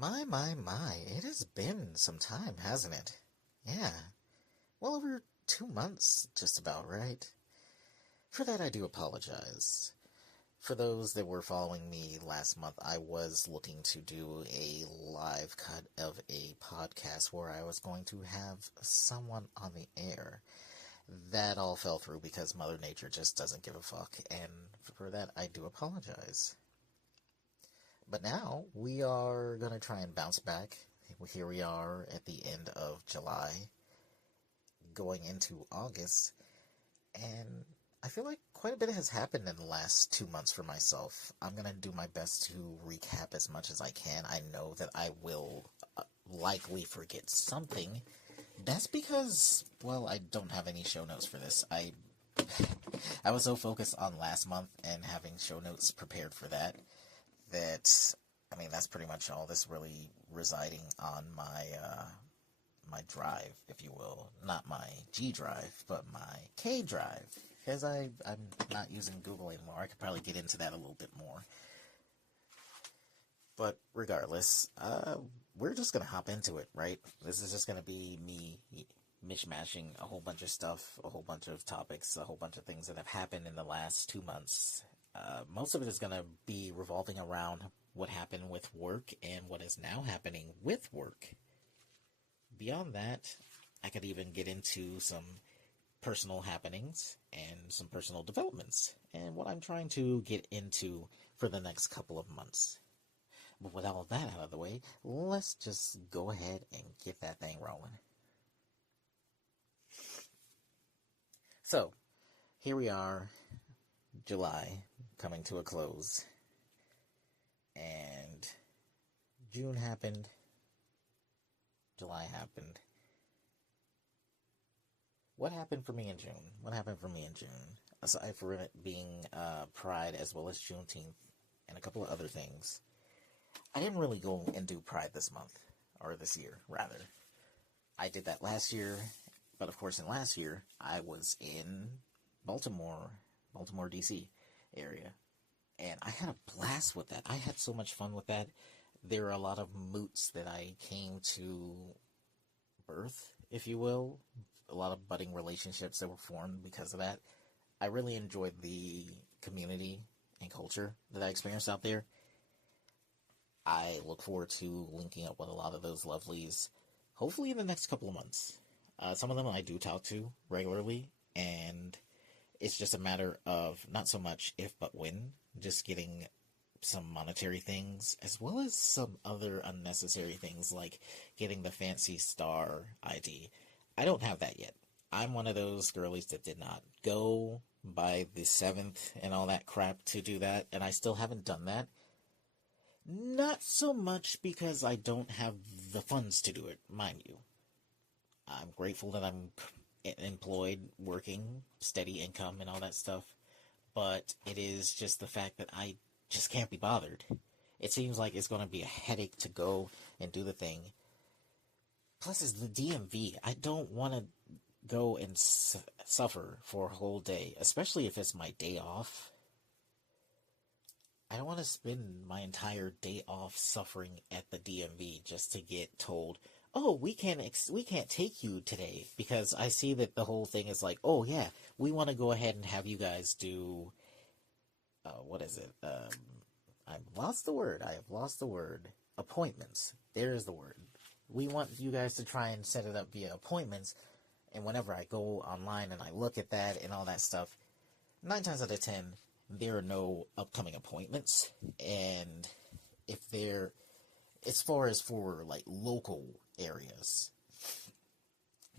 My, it has been some time, hasn't it? Yeah, well over 2 months, just about, right? For that, I do apologize. For those that were following me last month, I was looking to do a live cut of a podcast where I was going to have someone on the air. That all fell through because Mother Nature just doesn't give a fuck, and for that, I do apologize. But now we are going to try and bounce back. Here we are at the end of July, going into August, and I feel like quite a bit has happened in the last 2 months for myself. I'm going to do my best to recap as much as I can. I know that I will likely forget something. That's because, well, I don't have any show notes for this. I was so focused on last month and having show notes prepared for that, that's pretty much all that's really residing on my drive, if you will. Not my G drive, but my K drive. Because I'm not using Google anymore. I could probably get into that a little bit more. But regardless, we're just going to hop into it, right? This is just going to be me mishmashing a whole bunch of stuff, a whole bunch of topics, a whole bunch of things that have happened in the last 2 months. Most of it is going to be revolving around what happened with work and what is now happening with work. Beyond that, I could even get into some personal happenings and some personal developments and what I'm trying to get into for the next couple of months. But with all that out of the way, let's just go ahead and get that thing rolling. So, here we are, July, coming to a close. And June happened. July happened. What happened for me in June? Aside from it being Pride as well as Juneteenth and a couple of other things, I didn't really go and do Pride this month, or this year, rather. I did that last year, but of course in last year, I was in Baltimore, D.C. area, and I had a blast with that. I had so much fun with that. There are a lot of moots that I came to birth, if you will. A lot of budding relationships that were formed because of that. I really enjoyed the community and culture that I experienced out there. I look forward to linking up with a lot of those lovelies, hopefully in the next couple of months. Some of them I do talk to regularly, and it's just a matter of not so much if but when, just getting some monetary things, as well as some other unnecessary things like getting the fancy star ID. I don't have that yet. I'm one of those girlies that did not go by the 7th and all that crap to do that, and I still haven't done that. Not so much because I don't have the funds to do it, mind you. I'm grateful that I'm employed, working, steady income and all that stuff, but it is just the fact that I just can't be bothered. It seems like it's going to be a headache to go and do the thing. Plus, it's the DMV. I don't want to go and suffer for a whole day, especially if it's my day off. I don't want to spend my entire day off suffering at the DMV just to get told, oh, we can't take you today, because I see that the whole thing is like, oh yeah, we want to go ahead and have you guys do, what is it? I have lost the word. Appointments. There's the word. We want you guys to try and set it up via appointments, and whenever I go online and I look at that and all that stuff, 9 times out of 10, there are no upcoming appointments, and if they're, as far as for, like, local areas.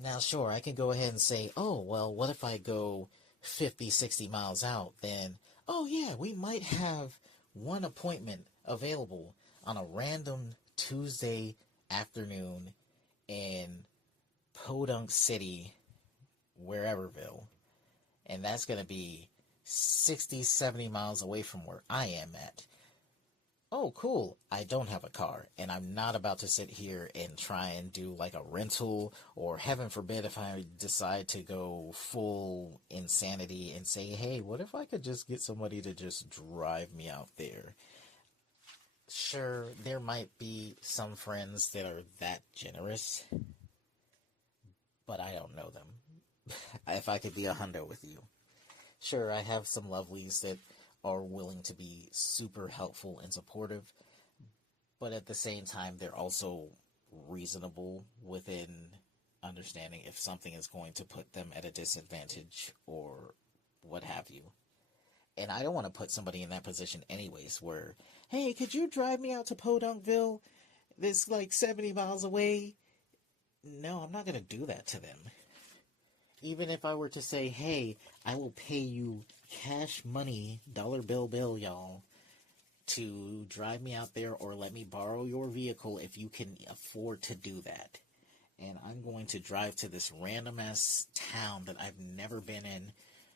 Now, sure, I can go ahead and say, oh, well, what if I go 50, 60 miles out, then, oh yeah, we might have one appointment available on a random Tuesday afternoon in Podunk City, whereverville, and that's going to be 60, 70 miles away from where I am at. Oh, cool. I don't have a car, and I'm not about to sit here and try and do like a rental, or heaven forbid if I decide to go full insanity and say, hey, what if I could just get somebody to just drive me out there? Sure, there might be some friends that are that generous, but I don't know them. If I could be a hundo with you. Sure, I have some lovelies that are willing to be super helpful and supportive, but at the same time, they're also reasonable within understanding if something is going to put them at a disadvantage or what have you. And I don't want to put somebody in that position anyways, where, hey, could you drive me out to Podunkville? This like 70 miles away. No, I'm not going to do that to them. Even if I were to say, hey, I will pay you cash money, dollar bill, y'all, to drive me out there, or let me borrow your vehicle if you can afford to do that. And I'm going to drive to this random ass town that I've never been in.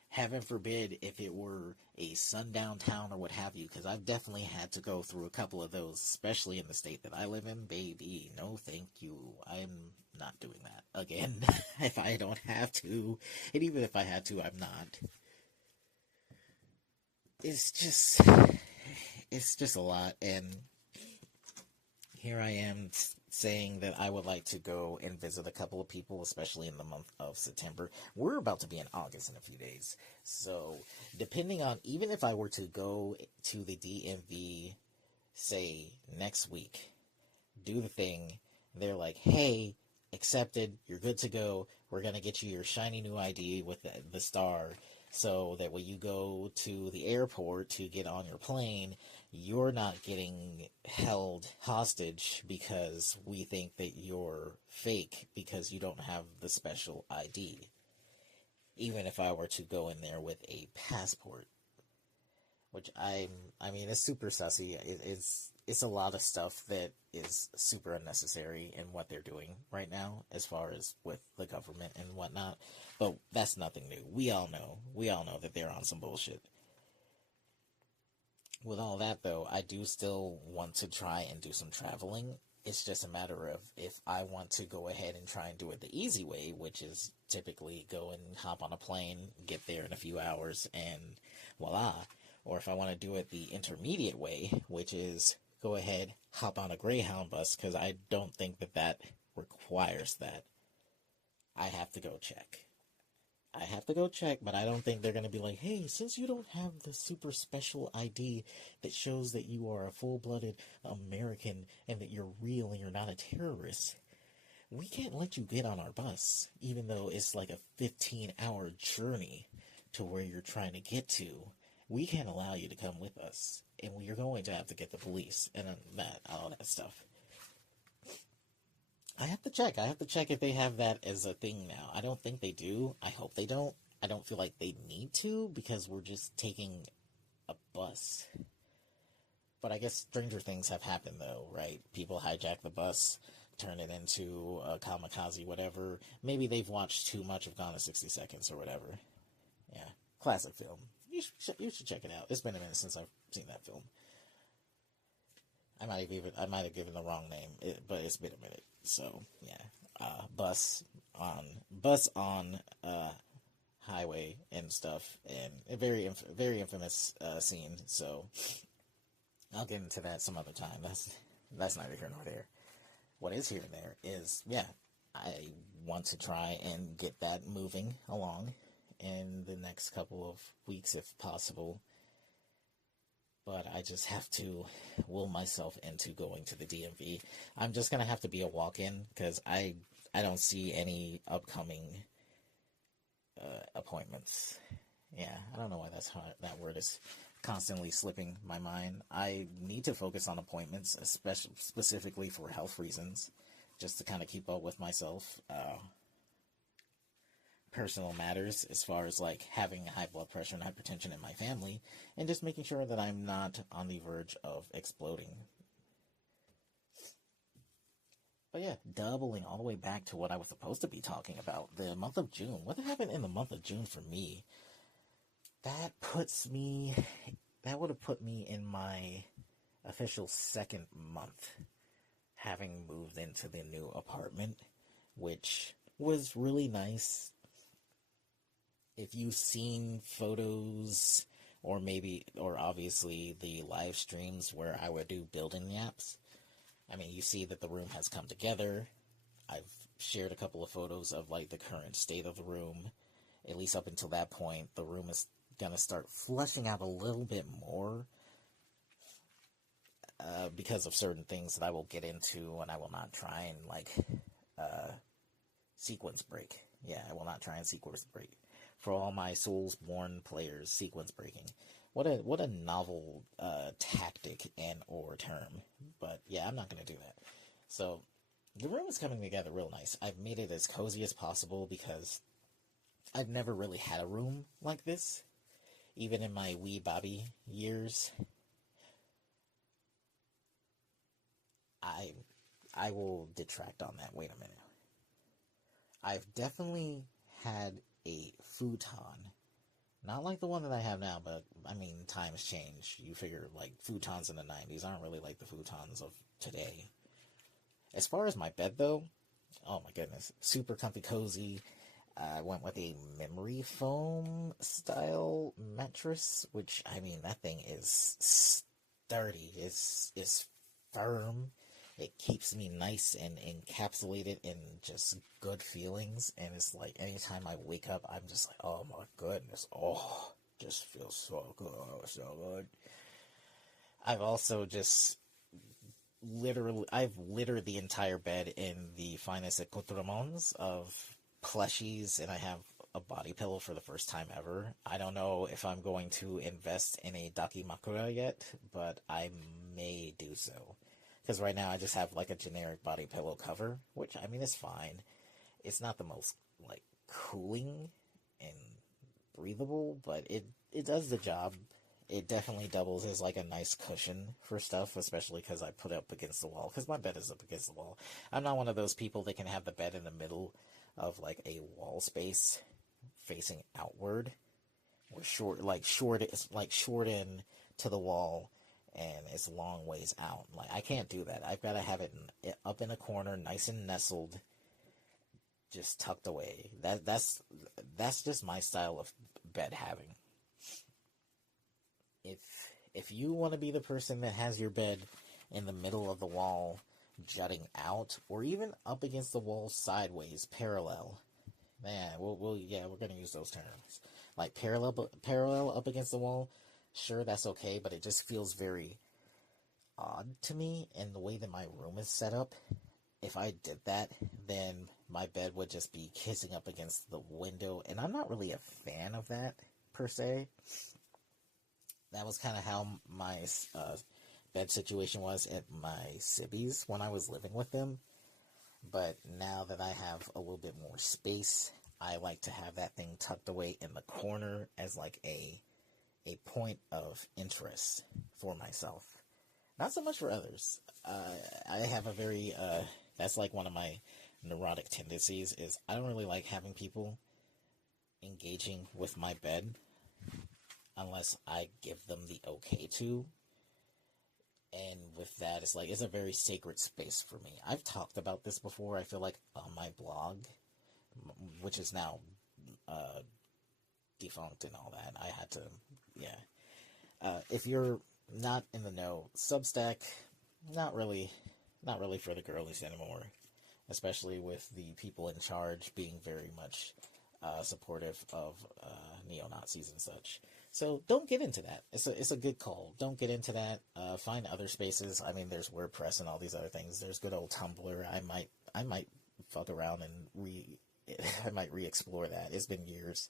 Heaven forbid if it were a sundown town or what have you, because I've definitely had to go through a couple of those, especially in the state that I live in. Baby, no thank you. I'm not doing that again. If I don't have to, and even if I had to, I'm not. It's just, it's just a lot, and here I am saying that I would like to go and visit a couple of people, especially in the month of September. We're about to be in August in a few days. So, depending on, even if I were to go to the DMV, say, next week, do the thing, they're like, hey, accepted, you're good to go, we're going to get you your shiny new ID with the star, so that when you go to the airport to get on your plane, you're not getting held hostage because we think that you're fake because you don't have the special ID. Even if I were to go in there with a passport, which I mean, it's super sussy. It's a lot of stuff that is super unnecessary in what they're doing right now, as far as with the government and whatnot. But that's nothing new. We all know that they're on some bullshit. With all that, though, I do still want to try and do some traveling. It's just a matter of if I want to go ahead and try and do it the easy way, which is typically go and hop on a plane, get there in a few hours, and voila. Or if I want to do it the intermediate way, which is go ahead, hop on a Greyhound bus, because I don't think that that requires that. I have to go check. But I don't think they're going to be like, hey, since you don't have the super special ID that shows that you are a full-blooded American and that you're real and you're not a terrorist, we can't let you get on our bus, even though it's like a 15-hour journey to where you're trying to get to. We can't allow you to come with us, and you're going to have to get the police and all that stuff. I have to check. If they have that as a thing now. I don't think they do. I hope they don't. I don't feel like they need to, because we're just taking a bus. But I guess stranger things have happened, though, right? People hijack the bus, turn it into a kamikaze, whatever. Maybe they've watched too much of Gone in 60 Seconds or whatever. Yeah, classic film. You should check it out. It's been a minute since I've seen that film. I might have given the wrong name, but it's been a minute. So yeah, bus on highway and stuff, and a very infamous scene. So I'll get into that some other time. That's neither here nor there. What is here and there is, yeah, I want to try and get that moving along in the next couple of weeks if possible. But I just have to will myself into going to the DMV. I'm just going to have to be a walk-in, because I don't see any upcoming appointments. Yeah, I don't know why that word is constantly slipping my mind. I need to focus on appointments, especially specifically for health reasons, just to kind of keep up with myself. Personal matters, as far as like having high blood pressure and hypertension in my family, and just making sure that I'm not on the verge of exploding. But yeah, doubling all the way back to what I was supposed to be talking about, the month of June. What happened in the month of June for me? That would have put me in my official second month, having moved into the new apartment, which was really nice. If you've seen photos or obviously the live streams where I would do building yaps. I mean, you see that the room has come together. I've shared a couple of photos of like the current state of the room. At least up until that point, the room is gonna start fleshing out a little bit more because of certain things that I will get into, and I will not try and sequence break. Yeah, I will not try and sequence break. For all my Soulsborne players, sequence breaking. What a novel tactic and or term. But yeah, I'm not gonna do that. So the room is coming together real nice. I've made it as cozy as possible because I've never really had a room like this. Even in my wee Bobby years, I will detract on that. Wait a minute. I've definitely had a futon. Not like the one that I have now, but I mean, times change. You figure like futons in the 90s aren't really like the futons of today. As far as my bed though, oh my goodness, super comfy cozy. I went with a memory foam style mattress, which, I mean, that thing is sturdy. It's firm. It keeps me nice and encapsulated in just good feelings. And it's like anytime I wake up, I'm just like, oh my goodness. Oh, just feels so good. So good. I've also just I've littered the entire bed in the finest accoutrements of plushies, and I have a body pillow for the first time ever. I don't know if I'm going to invest in a dakimakura yet, but I may do so. Because right now I just have like a generic body pillow cover, which, I mean, is fine. It's not the most, like, cooling and breathable, but it does the job. It definitely doubles as like a nice cushion for stuff, especially because I put it up against the wall, because my bed is up against the wall. I'm not one of those people that can have the bed in the middle of like a wall space facing outward, or short in to the wall, and it's a long ways out. Like, I can't do that. I've got to have it up in a corner, nice and nestled, just tucked away. That's just my style of bed having. If you want to be the person that has your bed in the middle of the wall, jutting out, or even up against the wall sideways, parallel, man, we're gonna use those terms. Like parallel up against the wall, sure, that's okay, but it just feels very odd to me in the way that my room is set up. If I did that, then my bed would just be kissing up against the window, and I'm not really a fan of that, per se. That was kind of how my bed situation was at my Sibbies when I was living with them. But now that I have a little bit more space, I like to have that thing tucked away in the corner as like a point of interest for myself. Not so much for others. I have a very, that's like one of my neurotic tendencies, is I don't really like having people engaging with my bed unless I give them the okay to. And with that, it's a very sacred space for me. I've talked about this before, I feel like, on my blog, which is now defunct and all that. I had to, yeah. If you're not in the know, Substack, not really for the girlies anymore. Especially with the people in charge being very much supportive of neo-Nazis and such. So don't get into that. It's a good call. Don't get into that. Find other spaces. I mean, there's WordPress and all these other things. There's good old Tumblr. I might fuck around and I might re-explore that. It's been years.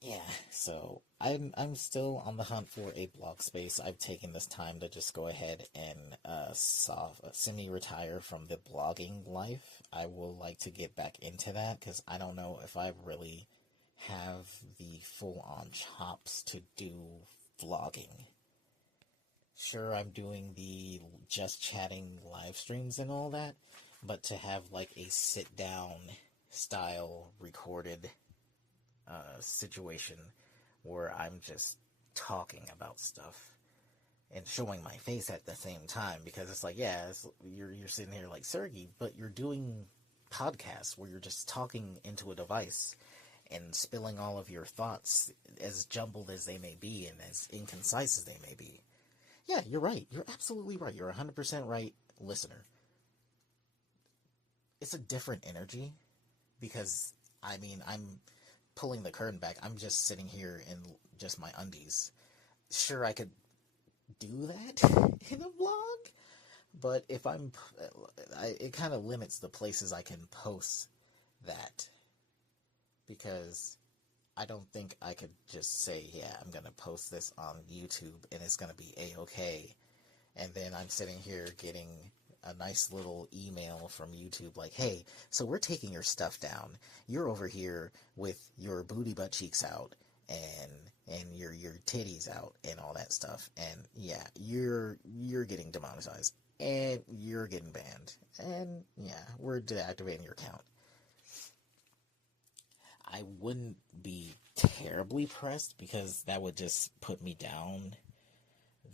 Yeah, so I'm still on the hunt for a blog space. I've taken this time to just go ahead and semi-retire from the blogging life. I will like to get back into that because I don't know if I really have the full-on chops to do vlogging. Sure, I'm doing the just chatting live streams and all that, but to have like a sit-down style recorded situation where I'm just talking about stuff and showing my face at the same time, because it's like, yeah, you're sitting here like Sergey, but you're doing podcasts where you're just talking into a device and spilling all of your thoughts, as jumbled as they may be and as inconcise as they may be. Yeah, you're right. You're absolutely right. You're 100% right, listener. It's a different energy because, I mean, I'm pulling the curtain back. I'm just sitting here in just my undies. Sure, I could do that in a vlog, but if it kind of limits the places I can post that, because I don't think I could just say, yeah, I'm going to post this on YouTube and it's going to be A-okay. And then I'm sitting here getting a nice little email from YouTube like, hey, so we're taking your stuff down. You're over here with your booty butt cheeks out and your titties out and all that stuff. And yeah, you're getting demonetized and you're getting banned. And yeah, we're deactivating your account. I wouldn't be terribly pressed because that would just put me down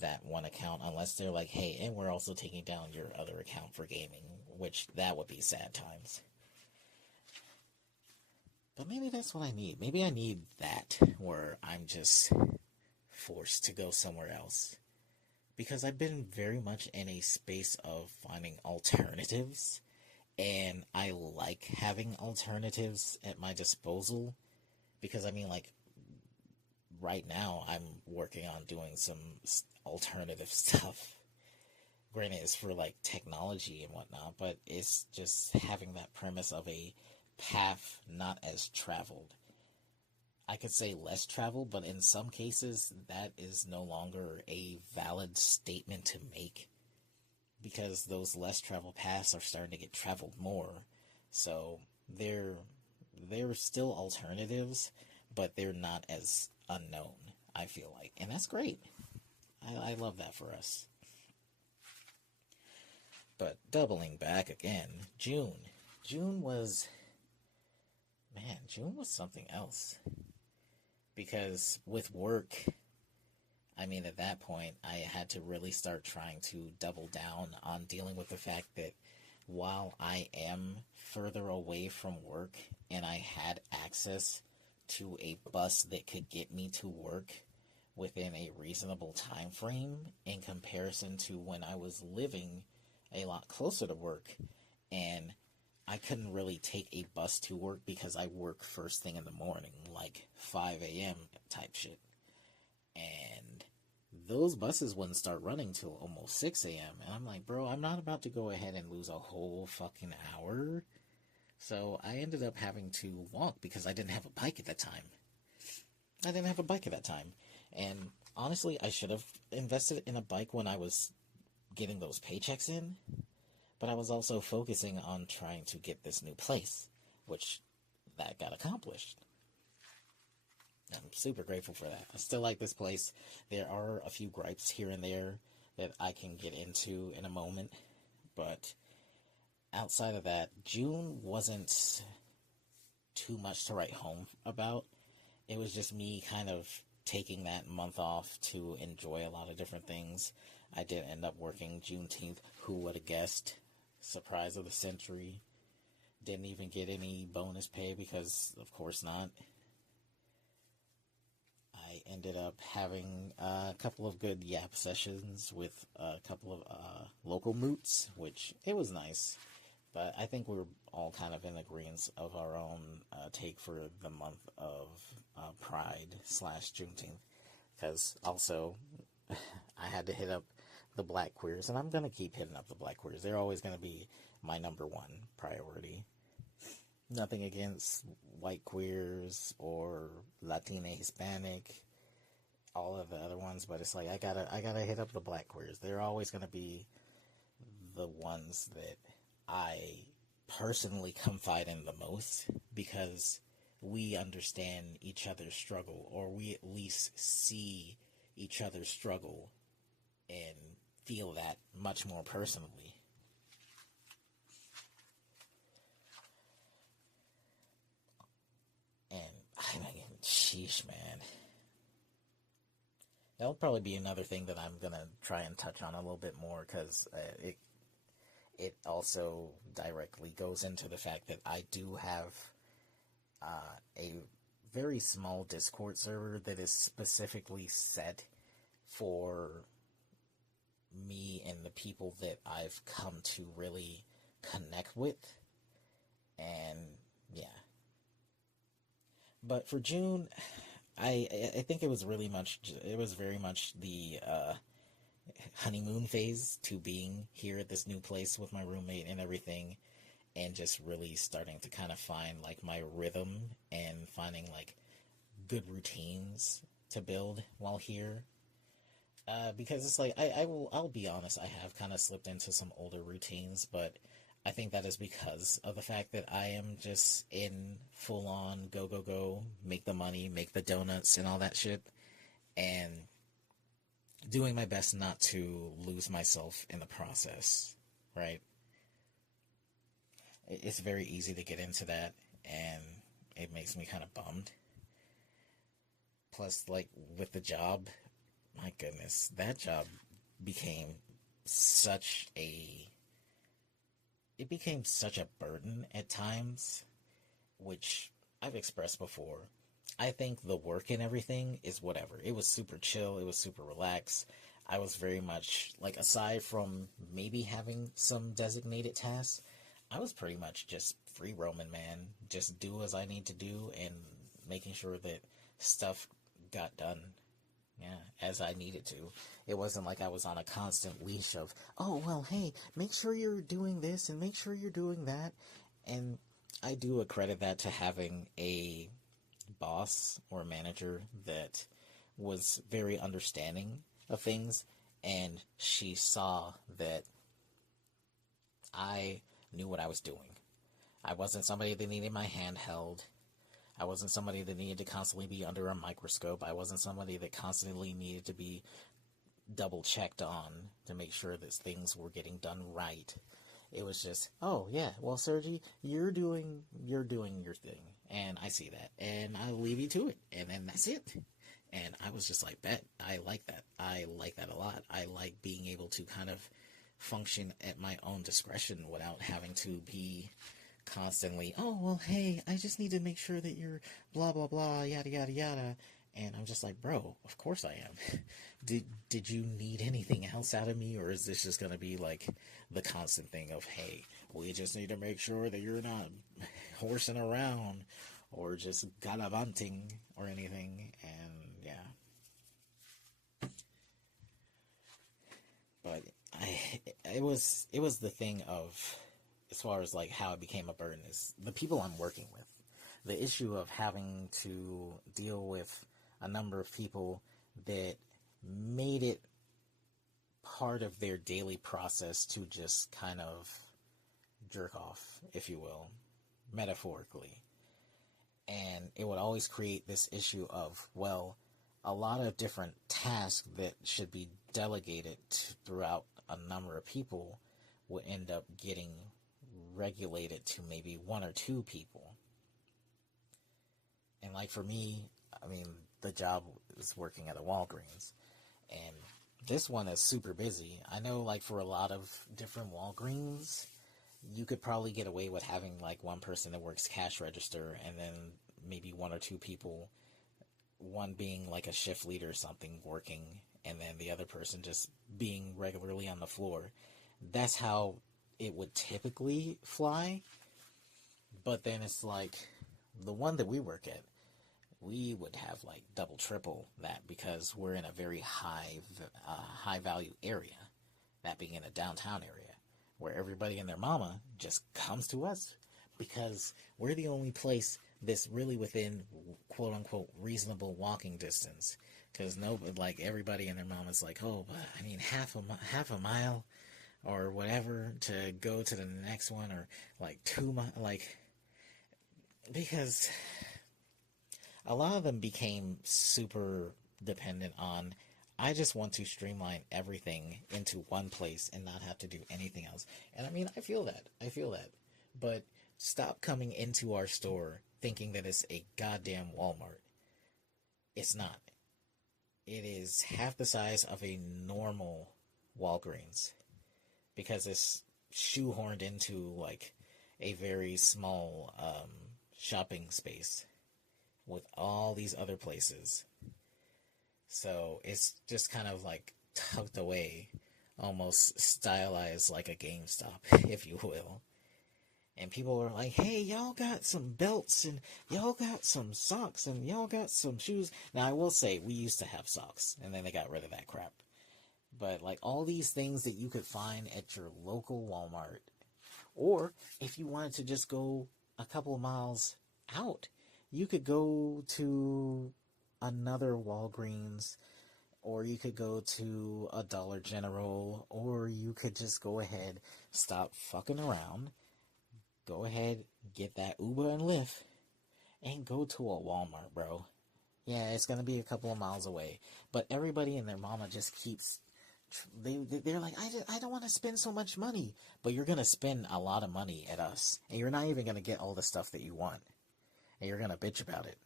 that one account, unless they're like, hey, and we're also taking down your other account for gaming, which that would be sad times. But maybe that's what I need. Maybe I need that, where I'm just forced to go somewhere else. Because I've been very much in a space of finding alternatives, and I like having alternatives at my disposal. Because, I mean, like, right now I'm working on doing some alternative stuff. Granted, it's for, like, technology and whatnot, but it's just having that premise of a path not as traveled. I could say less traveled, but in some cases that is no longer a valid statement to make, because those less traveled paths are starting to get traveled more. So they're still alternatives, but they're not as unknown, I feel like. And that's great. I love that for us. But doubling back again, June. June was something else. Because with work, I mean, at that point, I had to really start trying to double down on dealing with the fact that while I am further away from work and I had access to a bus that could get me to work within a reasonable time frame in comparison to when I was living a lot closer to work, and I couldn't really take a bus to work because I work first thing in the morning, like 5 a.m. type shit. And those buses wouldn't start running till almost 6 a.m. And I'm like, bro, I'm not about to go ahead and lose a whole fucking hour. So I ended up having to walk because I didn't have a bike at that time. And honestly, I should have invested in a bike when I was getting those paychecks in. But I was also focusing on trying to get this new place, which that got accomplished. I'm super grateful for that. I still like this place. There are a few gripes here and there that I can get into in a moment. But outside of that, June wasn't too much to write home about. It was just me kind of taking that month off to enjoy a lot of different things. I did end up working Juneteenth. Who would have guessed? Surprise of the century. Didn't even get any bonus pay because, of course not. I ended up having a couple of good yap sessions with a couple of local moots, which it was nice. But I think we're all kind of in agreement of our own take for the month of Pride/Juneteenth. Because also, I had to hit up the black queers, and I'm going to keep hitting up the black queers. They're always going to be my number one priority. Nothing against white queers or Latina, Hispanic, all of the other ones, but it's like I gotta hit up the black queers. They're always going to be the ones that I personally confide in the most, because we understand each other's struggle, or we at least see each other's struggle and feel that much more personally. And I mean, sheesh, man. That'll probably be another thing that I'm gonna try and touch on a little bit more, because it also directly goes into the fact that I do have a very small Discord server that is specifically set for me and the people that I've come to really connect with. And yeah. But for June, I think it was very much the honeymoon phase to being here at this new place with my roommate and everything, and just really starting to kind of find like my rhythm and finding like good routines to build while here. Because it's like I'll be honest, I have kind of slipped into some older routines, but I think that is because of the fact that I am just in full on go go go, make the money, make the donuts and all that shit, and doing my best not to lose myself in the process, right? It's very easy to get into that, and it makes me kind of bummed. Plus, like, with the job, my goodness, that job became such a it became such a burden at times, which I've expressed before. I think the work and everything is whatever. It was super chill, it was super relaxed. I was very much, like, aside from maybe having some designated tasks, I was pretty much just free roaming, man. Just do as I need to do and making sure that stuff got done. Yeah, as I needed to. It wasn't like I was on a constant leash of, oh, well, hey, make sure you're doing this and make sure you're doing that. And I do accredit that to having a boss or manager that was very understanding of things, and she saw that I knew what I was doing. I wasn't somebody that needed my hand held. I wasn't somebody that needed to constantly be under a microscope. I wasn't somebody that constantly needed to be double checked on to make sure that things were getting done right. It was just, oh yeah, well, Sergi, you're doing your thing, and I see that, and I'll leave you to it, and then that's it. And I was just like, bet, I like that. I like that a lot. I like being able to kind of function at my own discretion without having to be constantly, oh, well, hey, I just need to make sure that you're blah, blah, blah, yada, yada, yada. And I'm just like, bro, of course I am. Did you need anything else out of me? Or is this just going to be like the constant thing of, hey, we just need to make sure that you're not horsing around or just gallivanting or anything. And yeah. But it was the thing of, as far as like how it became a burden, is the people I'm working with. The issue of having to deal with a number of people that made it part of their daily process to just kind of jerk off, if you will, metaphorically. And it would always create this issue of, well, a lot of different tasks that should be delegated throughout a number of people would end up getting regulated to maybe one or two people. And like for me, I mean, the job is working at a Walgreens, and this one is super busy. I know, like, for a lot of different Walgreens, you could probably get away with having like one person that works cash register and then maybe one or two people, one being like a shift leader or something, working, and then the other person just being regularly on the floor. That's how it would typically fly. But then it's like the one that we work at, we would have like double, triple that, because we're in a very high value area, that being in a downtown area, where everybody and their mama just comes to us because we're the only place that's really within quote unquote reasonable walking distance. Because like everybody and their mama's like, oh, but I mean half a mile or whatever to go to the next one, or like 2 miles, like, because a lot of them became super dependent on, I just want to streamline everything into one place and not have to do anything else. And I mean, I feel that. But stop coming into our store thinking that it's a goddamn Walmart. It's not. It is half the size of a normal Walgreens, because it's shoehorned into like a very small shopping space. with all these other places. So it's just kind of like tucked away, almost stylized like a GameStop, if you will. And people are like, hey, y'all got some belts and y'all got some socks and y'all got some shoes. Now, I will say, we used to have socks and then they got rid of that crap. But like all these things that you could find at your local Walmart, or if you wanted to just go a couple of miles out, you could go to another Walgreens, or you could go to a Dollar General, or you could just go ahead, stop fucking around, go ahead, get that Uber and Lyft, and go to a Walmart, bro. Yeah, it's gonna be a couple of miles away, but everybody and their mama just keeps. They're like, I don't want to spend so much money, but you're gonna spend a lot of money at us, and you're not even gonna get all the stuff that you want, and you're gonna bitch about it.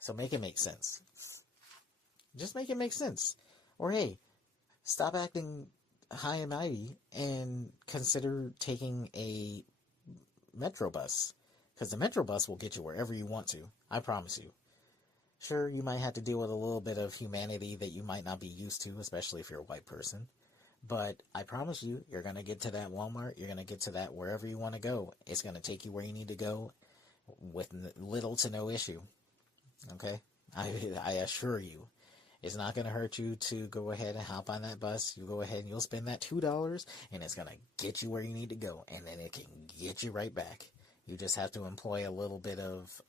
So make it make sense. Just make it make sense. Or hey, stop acting high and mighty and consider taking a Metro bus, because the Metro bus will get you wherever you want to. I promise you. Sure, you might have to deal with a little bit of humanity that you might not be used to, especially if you're a white person. But I promise you, you're going to get to that Walmart. You're going to get to that wherever you want to go. It's going to take you where you need to go with little to no issue. Okay? I assure you. It's not going to hurt you to go ahead and hop on that bus. You go ahead and you'll spend that $2, and it's going to get you where you need to go. And then it can get you right back. You just have to employ a little bit of,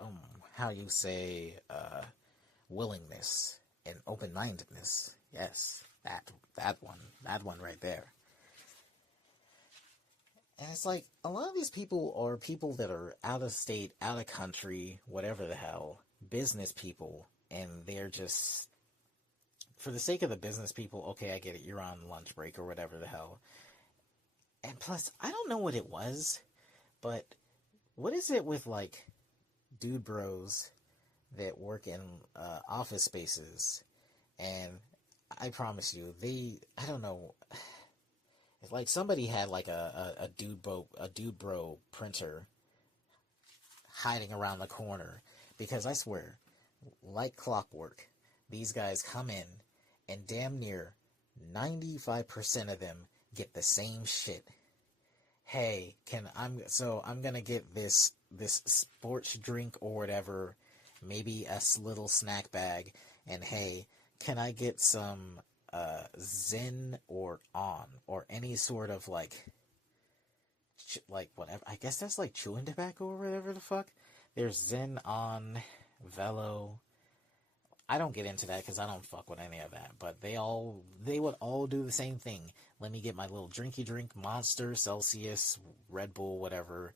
how you say, willingness and open-mindedness. Yes, that one right there. And it's like, a lot of these people are people that are out of state, out of country, whatever the hell, business people, and they're just, for the sake of the business people, okay, I get it, you're on lunch break or whatever the hell. And plus, I don't know what it was, but what is it with, like, dude bros that work in office spaces, and I promise you, I don't know, it's like somebody had like a dude bro printer hiding around the corner, because I swear, like clockwork, these guys come in, and damn near 95% of them get the same shit. Hey, I'm gonna get this sports drink or whatever, maybe a little snack bag, and hey, can I get some Zen or On or any sort of like whatever? I guess that's like chewing tobacco or whatever the fuck. There's Zen, On, Velo. I don't get into that because I don't fuck with any of that, but they would all do the same thing. Let me get my little drinky drink, Monster, Celsius, Red Bull, whatever.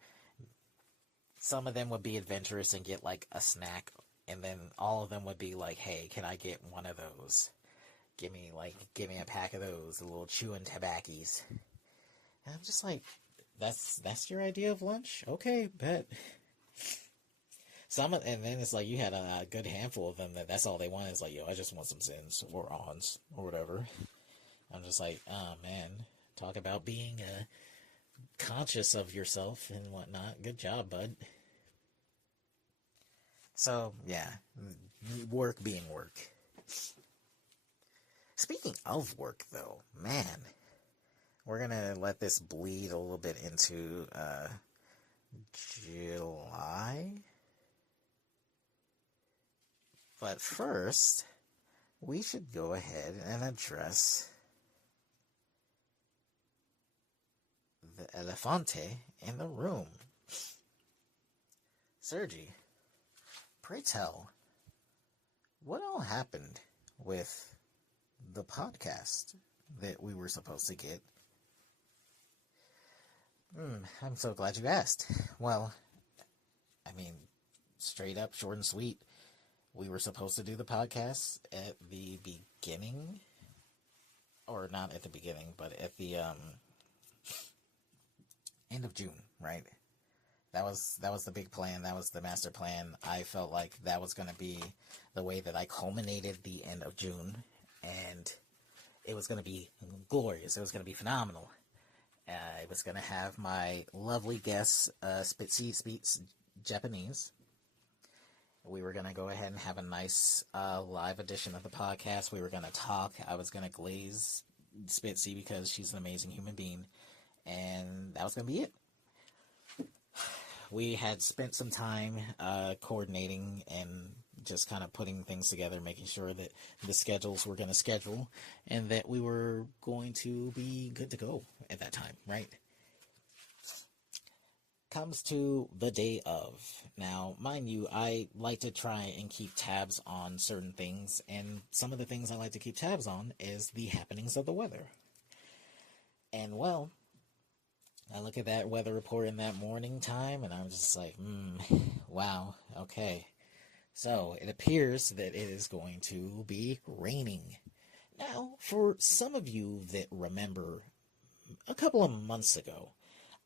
Some of them would be adventurous and get like a snack, and then all of them would be like, hey, can I get one of those? Give me a pack of those, the little chewing tobackies. And I'm just like, that's your idea of lunch? Okay, bet. And then it's like you had a good handful of them that's all they want is like, yo, I just want some Zins or Ons or whatever. I'm just like, oh man, talk about being conscious of yourself and whatnot. Good job, bud. So yeah, work being work. Speaking of work, though, man, we're gonna let this bleed a little bit into July. But first, we should go ahead and address the elefante in the room. Sergi, pray tell, what all happened with the podcast that we were supposed to get? I'm so glad you asked. Well, I mean, straight up, short and sweet. We were supposed to do the podcast at the beginning, or not at the beginning, but at the end of June, right? That was the big plan. That was the master plan. I felt like that was going to be the way that I culminated the end of June, and it was going to be glorious. It was going to be phenomenal. It was going to have my lovely guest, Spitzy speaks Japanese. We were going to go ahead and have a nice live edition of the podcast. We were going to talk. I was going to glaze Spitzy because she's an amazing human being. And that was going to be it. We had spent some time coordinating and just kind of putting things together, making sure that the schedules were going to schedule and that we were going to be good to go at that time, right? Comes to the day of. Now, mind you, I like to try and keep tabs on certain things, and some of the things I like to keep tabs on is the happenings of the weather. And well, I look at that weather report in that morning time, and I'm just like, wow, okay. So, it appears that it is going to be raining. Now, for some of you that remember, a couple of months ago,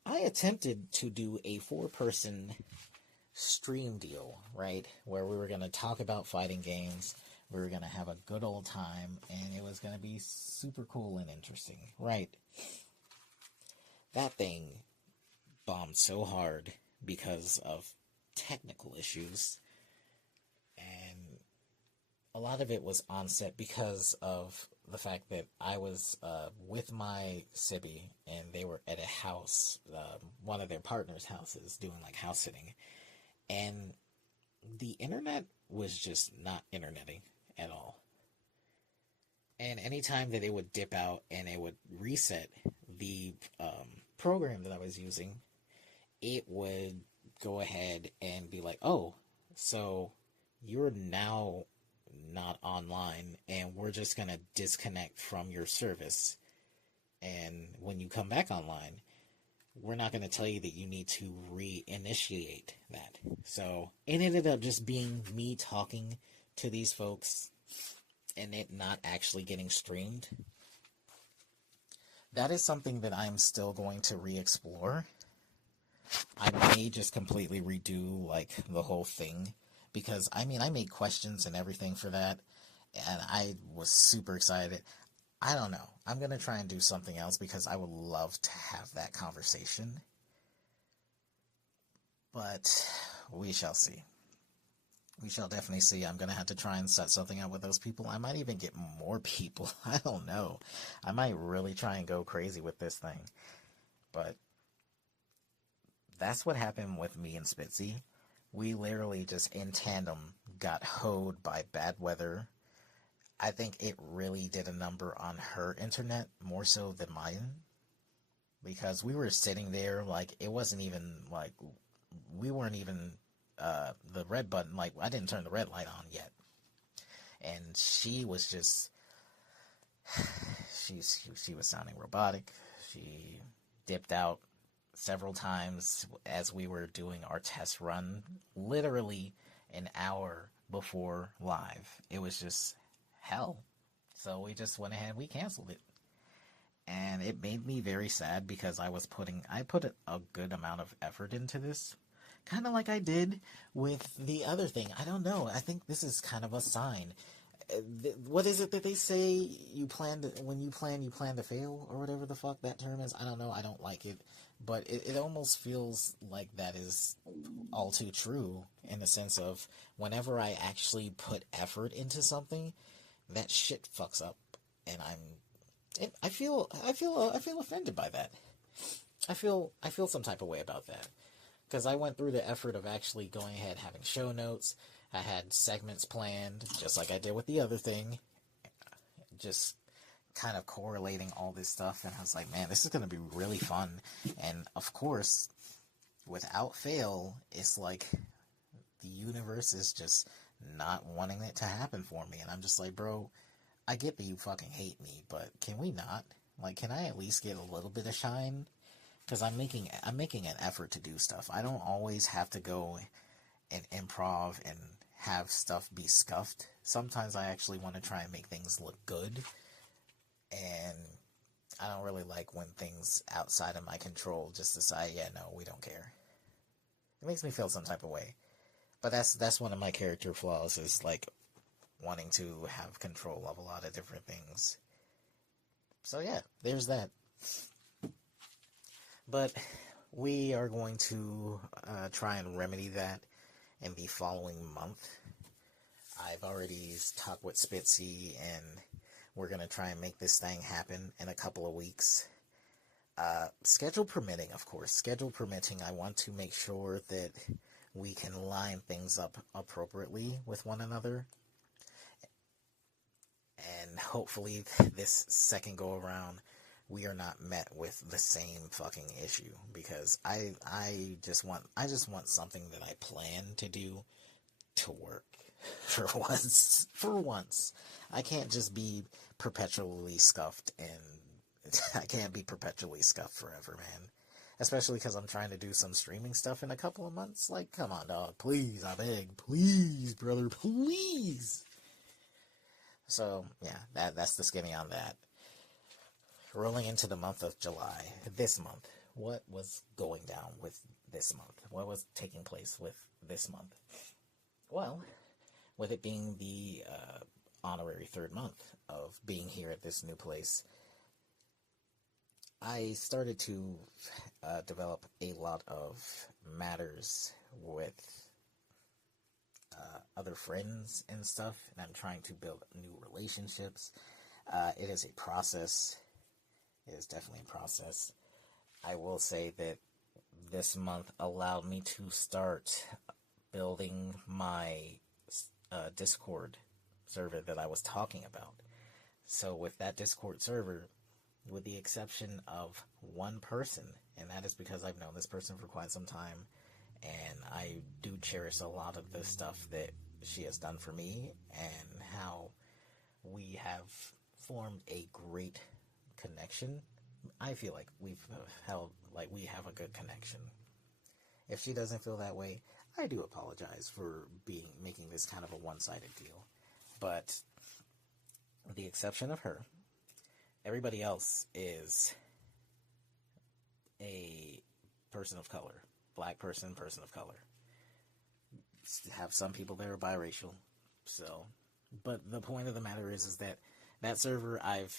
I attempted to do a 4-person stream deal, right? Where we were going to talk about fighting games, we were going to have a good old time, and it was going to be super cool and interesting, right? That thing bombed so hard because of technical issues, and a lot of it was onset because of the fact that I was with my sibby, and they were at a house, one of their partners' houses, doing like house sitting, and the internet was just not interneting at all. And anytime that it would dip out and it would reset the program that I was using, it would go ahead and be like, oh, so you're now not online and we're just going to disconnect from your service. And when you come back online, we're not going to tell you that you need to reinitiate that. So it ended up just being me talking to these folks and it not actually getting streamed. That is something that I'm still going to re-explore. I may just completely redo like the whole thing, because I mean I made questions and everything for that, and I was super excited. I don't know. I'm going to try and do something else because I would love to have that conversation. But we shall see. We shall definitely see. I'm going to have to try and set something up with those people. I might even get more people. I don't know. I might really try and go crazy with this thing. But that's what happened with me and Spitzy. We literally just in tandem got hoed by bad weather. I think it really did a number on her internet more so than mine. Because we were sitting there like it wasn't even like we weren't even the red button, like I didn't turn the red light on yet. And she was just she was sounding robotic. She dipped out several times as we were doing our test run, literally an hour before live. It was just hell. So we just went ahead, we canceled it. And it made me very sad because I put a good amount of effort into this. Kind of like I did with the other thing. I don't know. I think this is kind of a sign. What is it that they say? When you plan to fail, or whatever the fuck that term is. I don't know. I don't like it. But it almost feels like that is all too true in the sense of whenever I actually put effort into something, that shit fucks up. And I feel offended by that. I feel some type of way about that. Because I went through the effort of actually going ahead having show notes. I had segments planned, just like I did with the other thing. Just kind of correlating all this stuff. And I was like, man, this is going to be really fun. And of course, without fail, it's like the universe is just not wanting it to happen for me. And I'm just like, bro, I get that you fucking hate me, but can we not? Like, can I at least get a little bit of shine? Because I'm making an effort to do stuff. I don't always have to go and improv and have stuff be scuffed. Sometimes I actually want to try and make things look good. And I don't really like when things outside of my control just decide, yeah, no, we don't care. It makes me feel some type of way. But that's one of my character flaws, is like wanting to have control of a lot of different things. So yeah, there's that. But we are going to try and remedy that in the following month. I've already talked with Spitzy, and we're going to try and make this thing happen in a couple of weeks. Schedule permitting, of course. Schedule permitting, I want to make sure that we can line things up appropriately with one another. And hopefully this second go around, we are not met with the same fucking issue, because I just want something that I plan to do to work for once. I can't just be perpetually scuffed, and I can't be perpetually scuffed forever, man. Especially because I'm trying to do some streaming stuff in a couple of months. Like, come on, dog, please, I beg, please, brother, please. So yeah, that's the skinny on that. Rolling into the month of July, this month, what was going down with this month? What was taking place with this month? Well, with it being the honorary third month of being here at this new place, I started to develop a lot of matters with other friends and stuff, and I'm trying to build new relationships. It is a process. It is definitely a process. I will say that this month allowed me to start building my Discord server that I was talking about. So with that Discord server, with the exception of one person, and that is because I've known this person for quite some time, and I do cherish a lot of the stuff that she has done for me, and how we have formed a great connection. I feel like we have a good connection. If she doesn't feel that way, I do apologize for making this kind of a one-sided deal. But with the exception of her, everybody else is a person of color. Black person of color. Have some people that are biracial. So, but the point of the matter is that server I've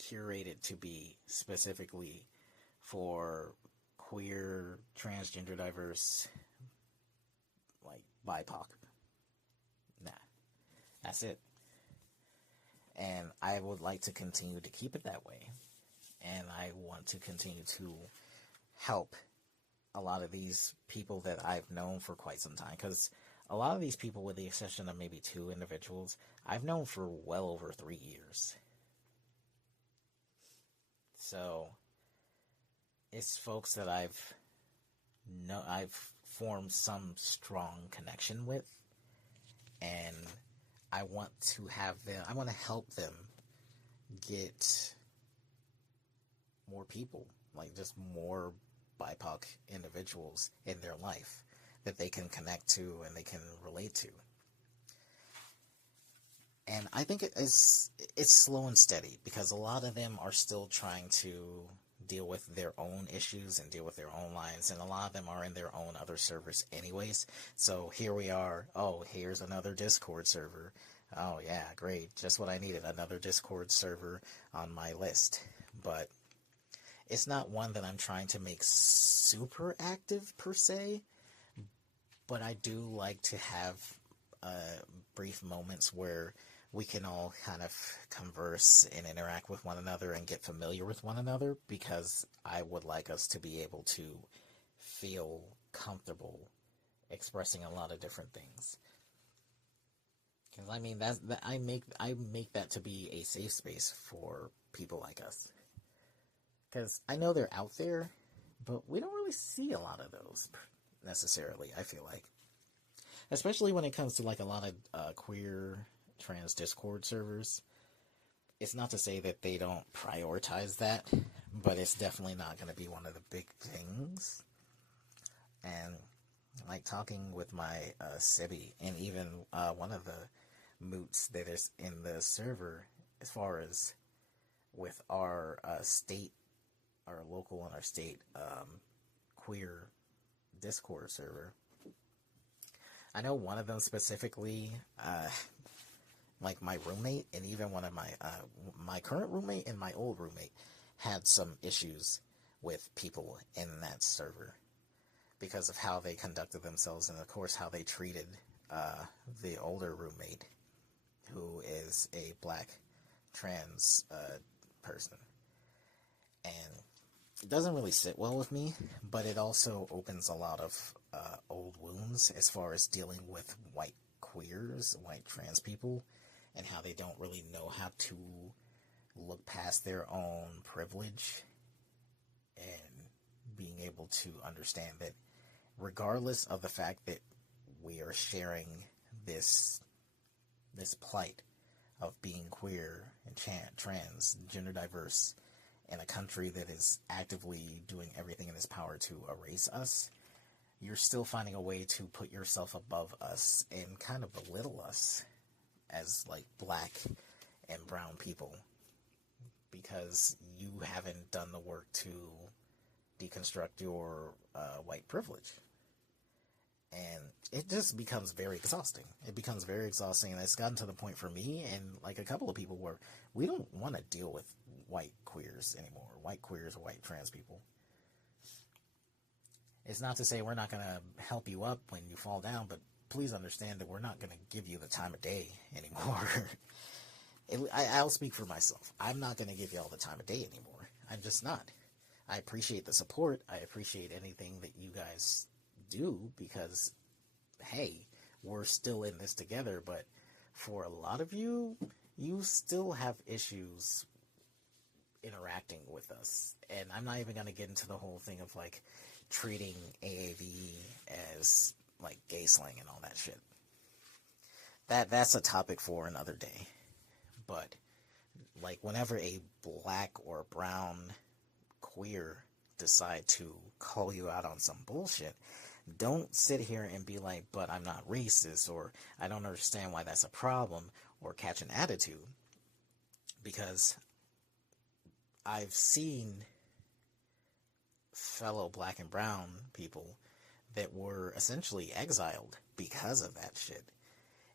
curated to be specifically for queer, transgender, diverse, like BIPOC. Nah, that's it. And I would like to continue to keep it that way. And I want to continue to help a lot of these people that I've known for quite some time. Because a lot of these people, with the exception of maybe two individuals, I've known for well over 3 years. So it's folks that I've formed some strong connection with, and I want to help them get more people, like just more BIPOC individuals in their life that they can connect to and they can relate to. And I think it's slow and steady, because a lot of them are still trying to deal with their own issues and deal with their own lives, and a lot of them are in their own other servers anyways. So here we are. Oh, here's another Discord server. Oh yeah, great. Just what I needed, another Discord server on my list. But it's not one that I'm trying to make super active per se, but I do like to have brief moments where we can all kind of converse and interact with one another and get familiar with one another, because I would like us to be able to feel comfortable expressing a lot of different things. Because I mean, I make that to be a safe space for people like us. Because I know they're out there, but we don't really see a lot of those necessarily, I feel like. Especially when it comes to like a lot of queer, trans Discord servers. It's not to say that they don't prioritize that, but it's definitely not going to be one of the big things. And like talking with my Sibby, and even one of the moots that is in the server, as far as with our state, our local and our state queer Discord server, I know one of them specifically, like my roommate, and even one of my current roommate and my old roommate had some issues with people in that server. because of how they conducted themselves, and of course how they treated the older roommate, who is a black trans person. And it doesn't really sit well with me, but it also opens a lot of old wounds as far as dealing with white queers, white trans people, and how they don't really know how to look past their own privilege and being able to understand that regardless of the fact that we are sharing this plight of being queer and trans, gender diverse, in a country that is actively doing everything in its power to erase us, you're still finding a way to put yourself above us and kind of belittle us as like black and brown people because you haven't done the work to deconstruct your white privilege. And it just becomes very exhausting. It becomes very exhausting, and it's gotten to the point for me and like a couple of people where we don't want to deal with white queers anymore, white queers or white trans people. It's not to say we're not going to help you up when you fall down, but please understand that we're not going to give you the time of day anymore. I'll speak for myself. I'm not going to give you all the time of day anymore. I'm just not. I appreciate the support. I appreciate anything that you guys do because, hey, we're still in this together. But for a lot of you, you still have issues interacting with us. And I'm not even going to get into the whole thing of like treating AAV as like gay slang and all that shit. That's a topic for another day. But like whenever a black or brown queer decide to call you out on some bullshit, don't sit here and be like, but I'm not racist, or I don't understand why that's a problem, or catch an attitude. Because I've seen fellow black and brown people that were essentially exiled because of that shit.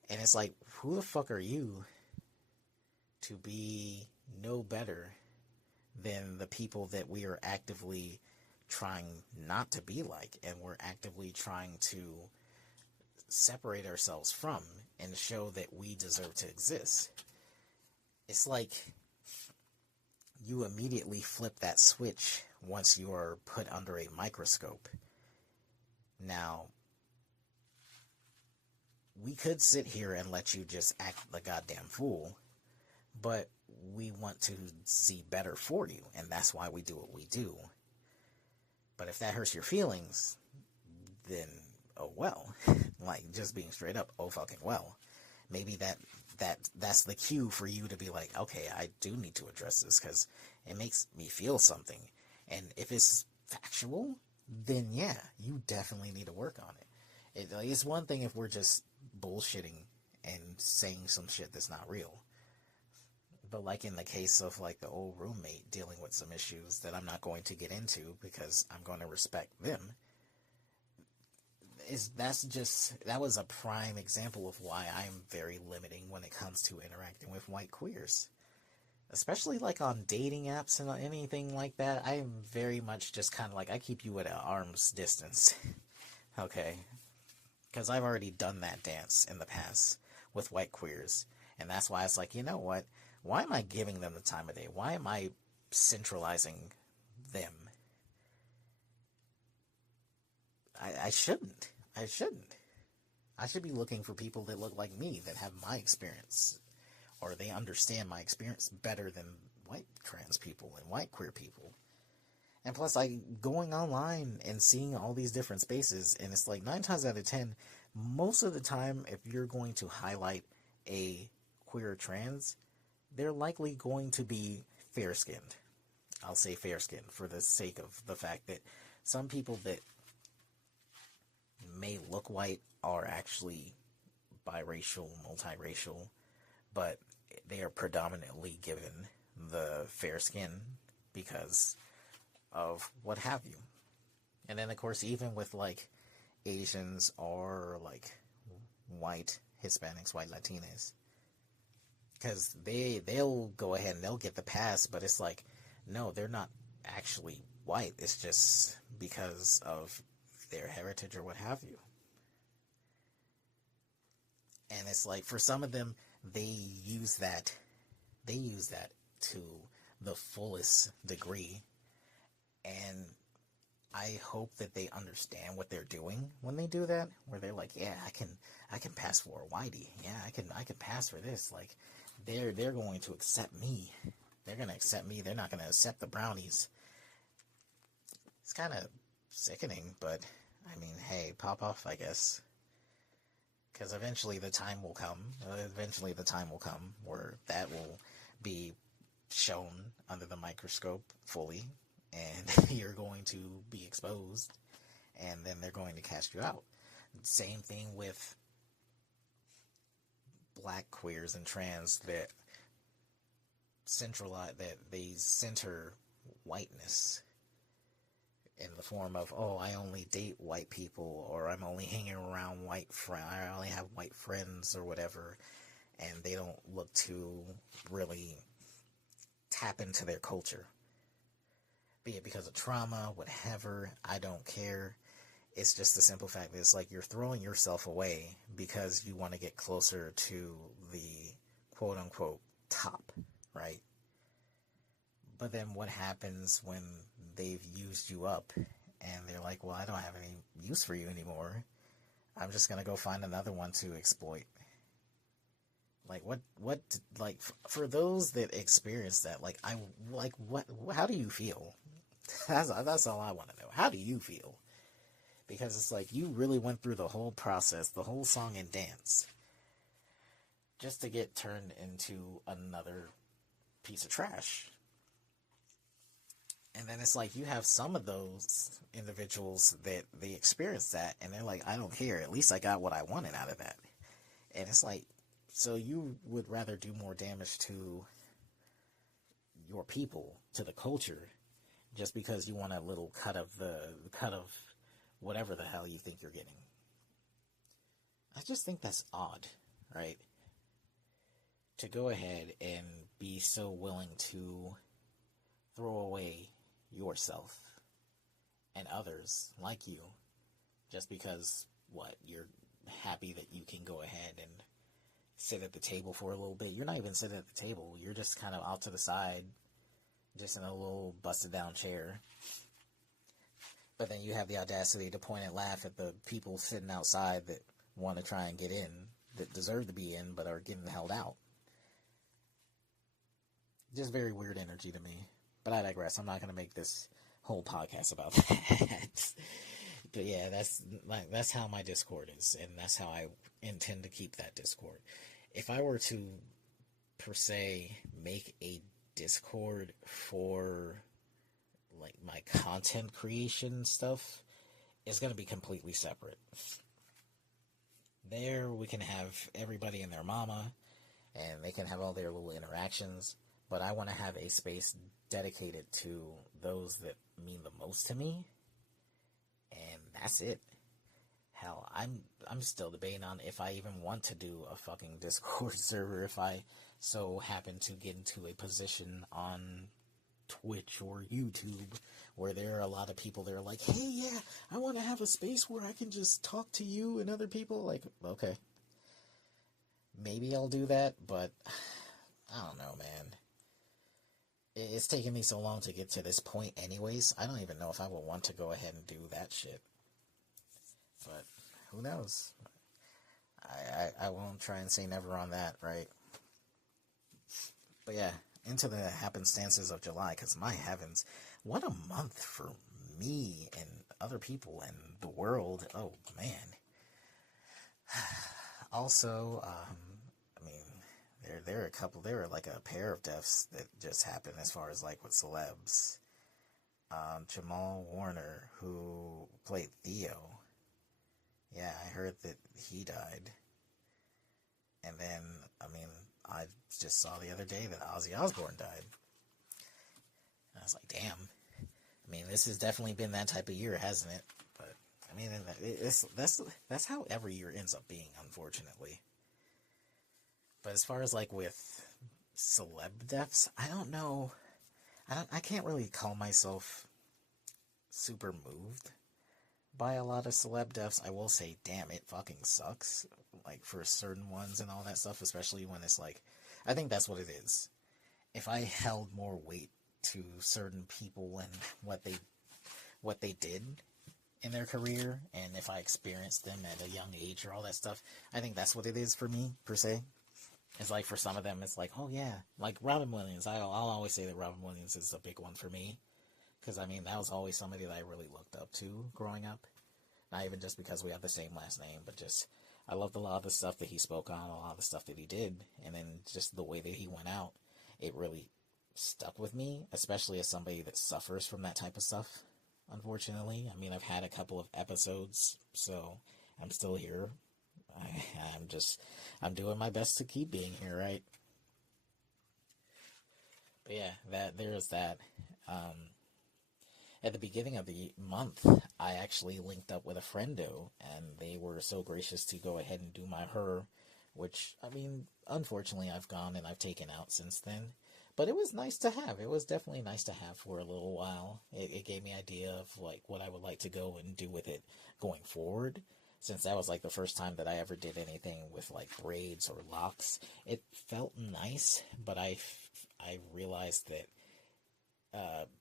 And it's like, who the fuck are you to be no better than the people that we are actively trying not to be like, and we're actively trying to separate ourselves from and show that we deserve to exist? It's like you immediately flip that switch once you are put under a microscope. Now, we could sit here and let you just act the goddamn fool, but we want to see better for you, and that's why we do what we do. But if that hurts your feelings, then oh well. Like, just being straight up, oh fucking well. Maybe that's the cue for you to be like, okay, I do need to address this because it makes me feel something. And if it's factual, then yeah, you definitely need to work on it. It's one thing if we're just bullshitting and saying some shit that's not real. But like in the case of like the old roommate dealing with some issues that I'm not going to get into because I'm going to respect them, that was a prime example of why I'm very limiting when it comes to interacting with white queers. Especially like on dating apps and anything like that, I am very much just kind of like, I keep you at an arm's distance. Okay? Because I've already done that dance in the past with white queers. And that's why it's like, you know what? Why am I giving them the time of day? Why am I centralizing them? I shouldn't. I should be looking for people that look like me, that have my experience, or they understand my experience better than white trans people and white queer people. And plus, going online and seeing all these different spaces, and it's like 9 times out of 10, most of the time, if you're going to highlight a queer trans, they're likely going to be fair-skinned. I'll say fair-skinned for the sake of the fact that some people that may look white are actually biracial, multiracial, but they are predominantly given the fair skin because of what have you. And then, of course, even with like Asians or like white Hispanics, white Latinas, because they'll go ahead and they'll get the pass, but it's like, no, they're not actually white. It's just because of their heritage or what have you. And it's like, for some of them, they use that to the fullest degree. And I hope that they understand what they're doing when they do that, where they're like, yeah, I can pass for a whitey. Yeah, I can pass for this. Like, they're going to accept me. They're going to accept me. They're not going to accept the brownies. It's kind of sickening, but I mean, hey, pop off, I guess. Because eventually the time will come. Where that will be shown under the microscope fully, and you're going to be exposed, and then they're going to cast you out. Same thing with black queers and trans, that they center whiteness in the form of, oh, I only date white people, or I'm only hanging around I only have white friends, or whatever, and they don't look to really tap into their culture. Be it because of trauma, whatever, I don't care. It's just the simple fact that it's like you're throwing yourself away because you want to get closer to the quote-unquote top, right? But then what happens when they've used you up and they're like, well, I don't have any use for you anymore. I'm just going to go find another one to exploit. Like, for those that experience that, how do you feel? That's all I want to know. How do you feel? Because it's like, you really went through the whole process, the whole song and dance, just to get turned into another piece of trash. And then it's like, you have some of those individuals that they experience that, and they're like, I don't care, at least I got what I wanted out of that. And it's like, so you would rather do more damage to your people, to the culture, just because you want a little cut of whatever the hell you think you're getting. I just think that's odd, right? To go ahead and be so willing to throw away yourself and others like you just because, you're happy that you can go ahead and sit at the table for a little bit. You're not even sitting at the table. You're just kind of out to the side, just in a little busted down chair. But then you have the audacity to point and laugh at the people sitting outside that want to try and get in, that deserve to be in, but are getting held out. Just very weird energy to me. But I digress. I'm not going to make this whole podcast about that. But yeah, that's how my Discord is, and that's how I intend to keep that Discord. If I were to, per se, make a Discord for my content creation stuff, it's going to be completely separate. There we can have everybody and their mama, and they can have all their little interactions, but I want to have a space dedicated to those that mean the most to me, and that's it. Hell, I'm still debating on if I even want to do a fucking Discord server if I so happen to get into a position on Twitch or YouTube where there are a lot of people that are like, hey, yeah, I want to have a space where I can just talk to you and other people. Like, okay, maybe I'll do that, but I don't know, man. It's taken me so long to get to this point anyways. I don't even know if I would want to go ahead and do that shit. But who knows? I won't try and say never on that, right? But yeah, into the happenstances of July, because my heavens, what a month for me and other people and the world. Oh, man. Also, I mean, there are like a pair of deaths that just happened as far as like with celebs. Jamal Warner, who played Theo. Yeah, I heard that he died. And then, I mean, I just saw the other day that Ozzy Osbourne died. And I was like, damn. I mean, this has definitely been that type of year, hasn't it? But, I mean, that's how every year ends up being, unfortunately. But as far as, like, with celeb deaths, I don't know. I can't really call myself super moved by a lot of celeb deaths, I will say, damn, it fucking sucks. Like, for certain ones and all that stuff, especially when it's like, I think that's what it is. If I held more weight to certain people and what they did in their career, and if I experienced them at a young age or all that stuff, I think that's what it is for me, per se. It's like, for some of them, it's like, oh yeah, like Robin Williams. I'll always say that Robin Williams is a big one for me. Because, I mean, that was always somebody that I really looked up to growing up. Not even just because we have the same last name, but just, I loved a lot of the stuff that he spoke on, a lot of the stuff that he did, and then just the way that he went out, it really stuck with me, especially as somebody that suffers from that type of stuff, unfortunately. I mean, I've had a couple of episodes, so I'm still here. I'm doing my best to keep being here, right? But yeah, there's that. At the beginning of the month, I actually linked up with a friendo, and they were so gracious to go ahead and do my hair, which, I mean, unfortunately, I've gone and I've taken out since then. But it was nice to have. It was definitely nice to have for a little while. It gave me an idea of, like, what I would like to go and do with it going forward. Since that was, like, the first time that I ever did anything with, like, braids or locks. It felt nice, but I realized that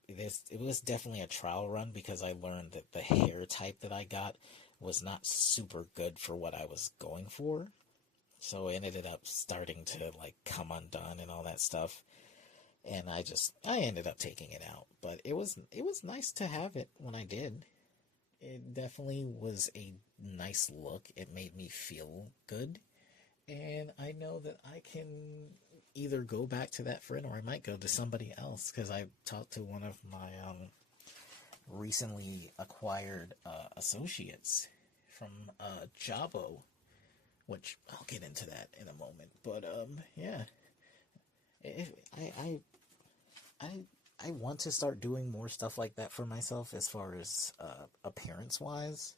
it was definitely a trial run, because I learned that the hair type that I got was not super good for what I was going for. So it ended up starting to, like, come undone and all that stuff. And I ended up taking it out. But it was nice to have it when I did. It definitely was a nice look. It made me feel good. And I know that I can either go back to that friend, or I might go to somebody else, because I talked to one of my recently acquired associates from Jabo, which I'll get into that in a moment. But yeah, if, I want to start doing more stuff like that for myself, as far as appearance wise.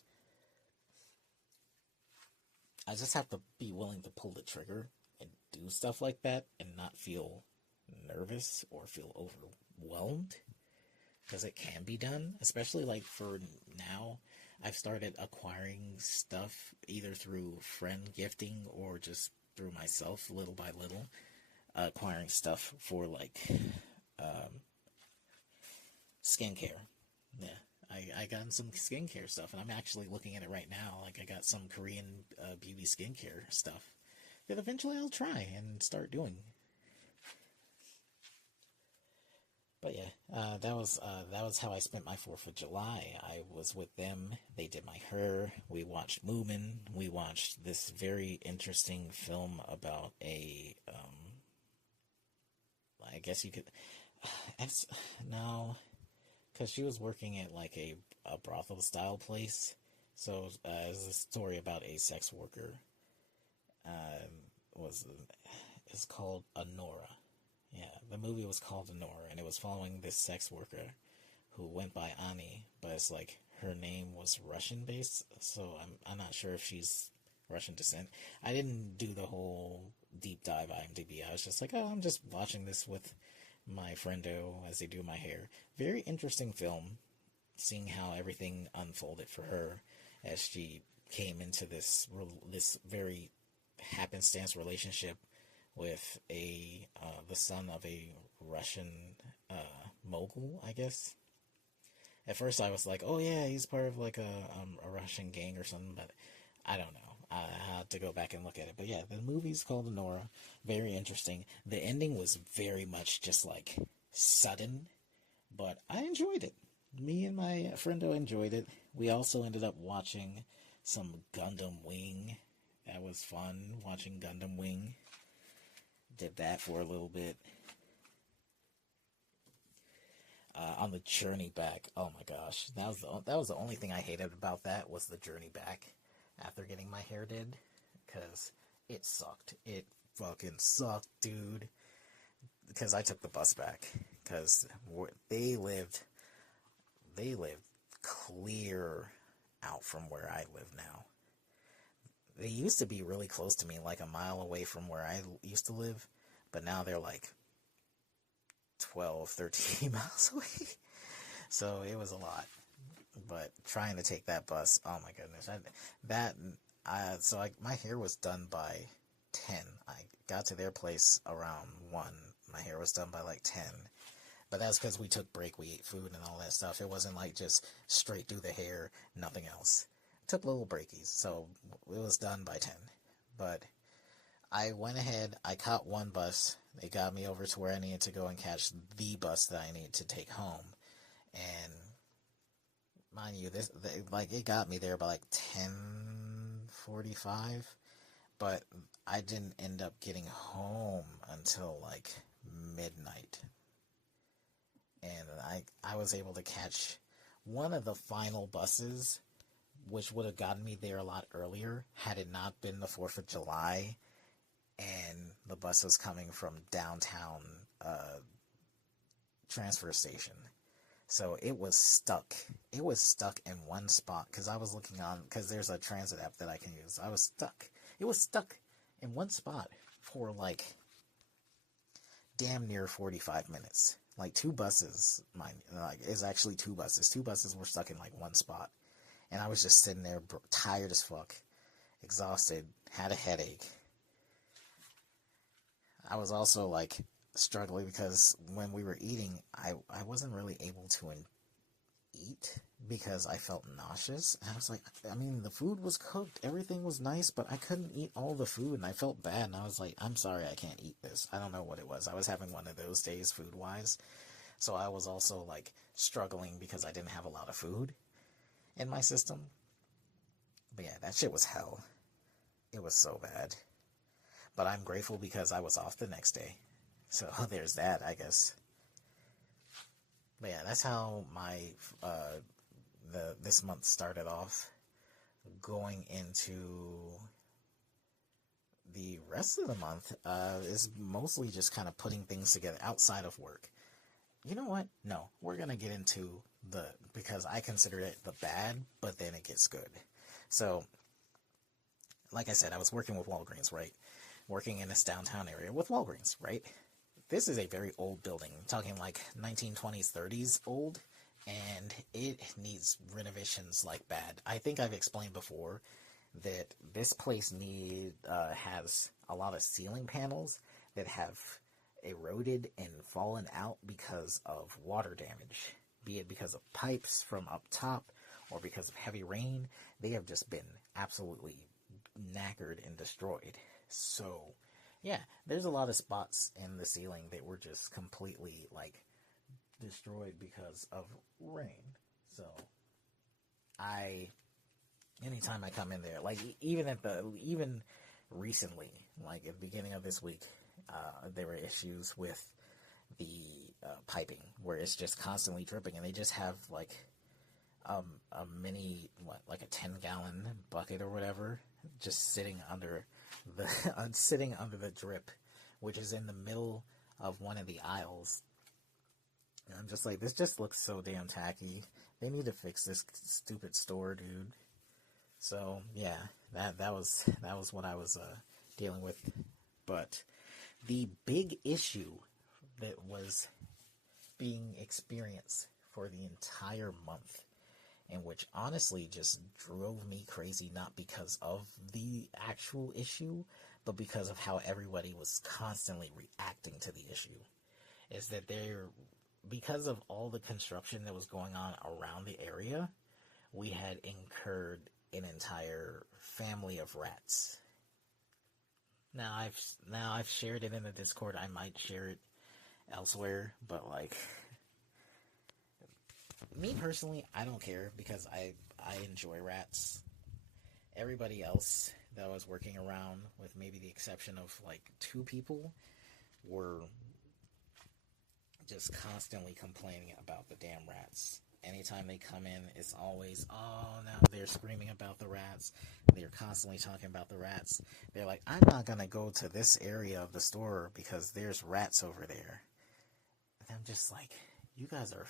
I just have to be willing to pull the trigger and do stuff like that and not feel nervous or feel overwhelmed, because it can be done, especially like for now. I've started acquiring stuff either through friend gifting or just through myself, little by little, acquiring stuff for, like, skincare. Yeah. I got some skincare stuff, and I'm actually looking at it right now. Like, I got some Korean beauty skincare stuff that eventually I'll try and start doing. But yeah, that was how I spent my 4th of July. I was with them. They did my hair. We watched Moomin. We watched this very interesting film about a, I guess you could, it's, no, because she was working at, like, a brothel style place. So it's a story about a sex worker. Was It's called Honora. Yeah, the movie was called Honora, and it was following this sex worker who went by Ani, but it's like her name was Russian based, so I'm not sure if she's Russian descent. I didn't do the whole deep dive IMDb. I was just like, oh, I'm just watching this with my friendo as they do my hair. Very interesting film, seeing how everything unfolded for her as she came into this very happenstance relationship with the son of a Russian mogul, I guess. At first I was like, oh yeah, he's part of, like, a Russian gang or something, but I don't know. I have to go back and look at it. But yeah, the movie's called Nora. Very interesting. The ending was very much just, like, sudden, but I enjoyed it. Me and my friendo enjoyed it. We also ended up watching some Gundam Wing. That was fun, watching Gundam Wing. Did that for a little bit. On the journey back, oh my gosh, that was the only thing I hated about that, was the journey back after getting my hair did, because it sucked. It fucking sucked, dude. Because I took the bus back, because they lived clear out from where I live now. They used to be really close to me, like a mile away from where I used to live, but now they're like 12, 13 miles away. So it was a lot. But trying to take that bus, oh my goodness, my hair was done by 10. I got to their place around 1. My hair was done by like 10. But that's because we took break, we ate food and all that stuff. It wasn't like just straight through the hair, nothing else. Took little breakies, so it was done by 10. But I went ahead, I caught one bus. They got me over to where I needed to go and catch the bus that I needed to take home. And mind you, it got me there by like 10:45, but I didn't end up getting home until like midnight. And I was able to catch one of the final buses, which would have gotten me there a lot earlier had it not been the 4th of July, and the bus was coming from downtown transfer station. So it was stuck. It was stuck in one spot because I was looking on, because there's a transit app that I can use. I was stuck. It was stuck in one spot for like damn near 45 minutes. Like 2 buses, it's actually 2 buses. 2 buses were stuck in like one spot. And I was just sitting there tired as fuck, exhausted, had a headache. I was also like struggling because when we were eating, I wasn't really able to eat because I felt nauseous. And I was like, I mean, the food was cooked, everything was nice, but I couldn't eat all the food, and I felt bad, and I was like, I'm sorry, I can't eat this. I don't know what it was. I was having one of those days food-wise, so I was also like struggling because I didn't have a lot of food in my system. But yeah, that shit was hell. It was so bad. But I'm grateful because I was off the next day. So there's that, I guess. But yeah, that's how my this month started off. Going into the rest of the month is mostly just kind of putting things together outside of work. You know what? No, we're gonna get into because I consider it the bad, but then it gets good. So, like I said, I was working with Walgreens, right? Working in this downtown area with Walgreens, right? This is a very old building. I'm talking like 1920s, 30s old, and it needs renovations like bad. I think I've explained before that this place has a lot of ceiling panels that have eroded and fallen out because of water damage, be it because of pipes from up top or because of heavy rain. They have just been absolutely knackered and destroyed. So yeah, there's a lot of spots in the ceiling that were just completely like destroyed because of rain. So anytime I come in there, like even recently, like at the beginning of this week, there were issues with the piping where it's just constantly dripping, and they just have like a mini, like a 10-gallon bucket or whatever, just sitting under the drip, which is in the middle of one of the aisles. And I'm just like, this just looks so damn tacky. They need to fix this stupid store, dude. So yeah, that was what I was dealing with. But the big issue that was being experienced for the entire month, and which honestly just drove me crazy, not because of the actual issue, but because of how everybody was constantly reacting to the issue, is that because of all the construction that was going on around the area, we had incurred an entire family of rats. Now I've shared it in the Discord. I might share it elsewhere, but like, me personally, I don't care because I enjoy rats. Everybody else that I was working around, with maybe the exception of like 2 people, were just constantly complaining about the damn rats. Anytime they come in, it's always, oh, now they're screaming about the rats. They're constantly talking about the rats. They're like, I'm not going to go to this area of the store because there's rats over there. And I'm just like, you guys are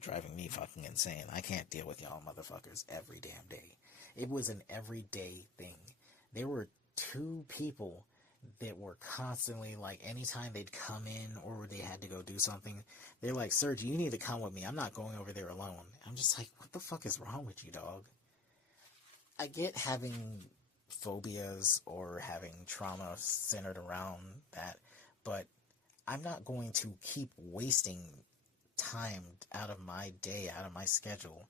driving me fucking insane. I can't deal with y'all motherfuckers every damn day. It was an everyday thing. There were 2 people that were constantly like, anytime they'd come in or they had to go do something, they're like, Serge, you need to come with me. I'm not going over there alone. I'm just like, the fuck is wrong with you, dog? I get having phobias or having trauma centered around that, but I'm not going to keep wasting time out of my day, out of my schedule,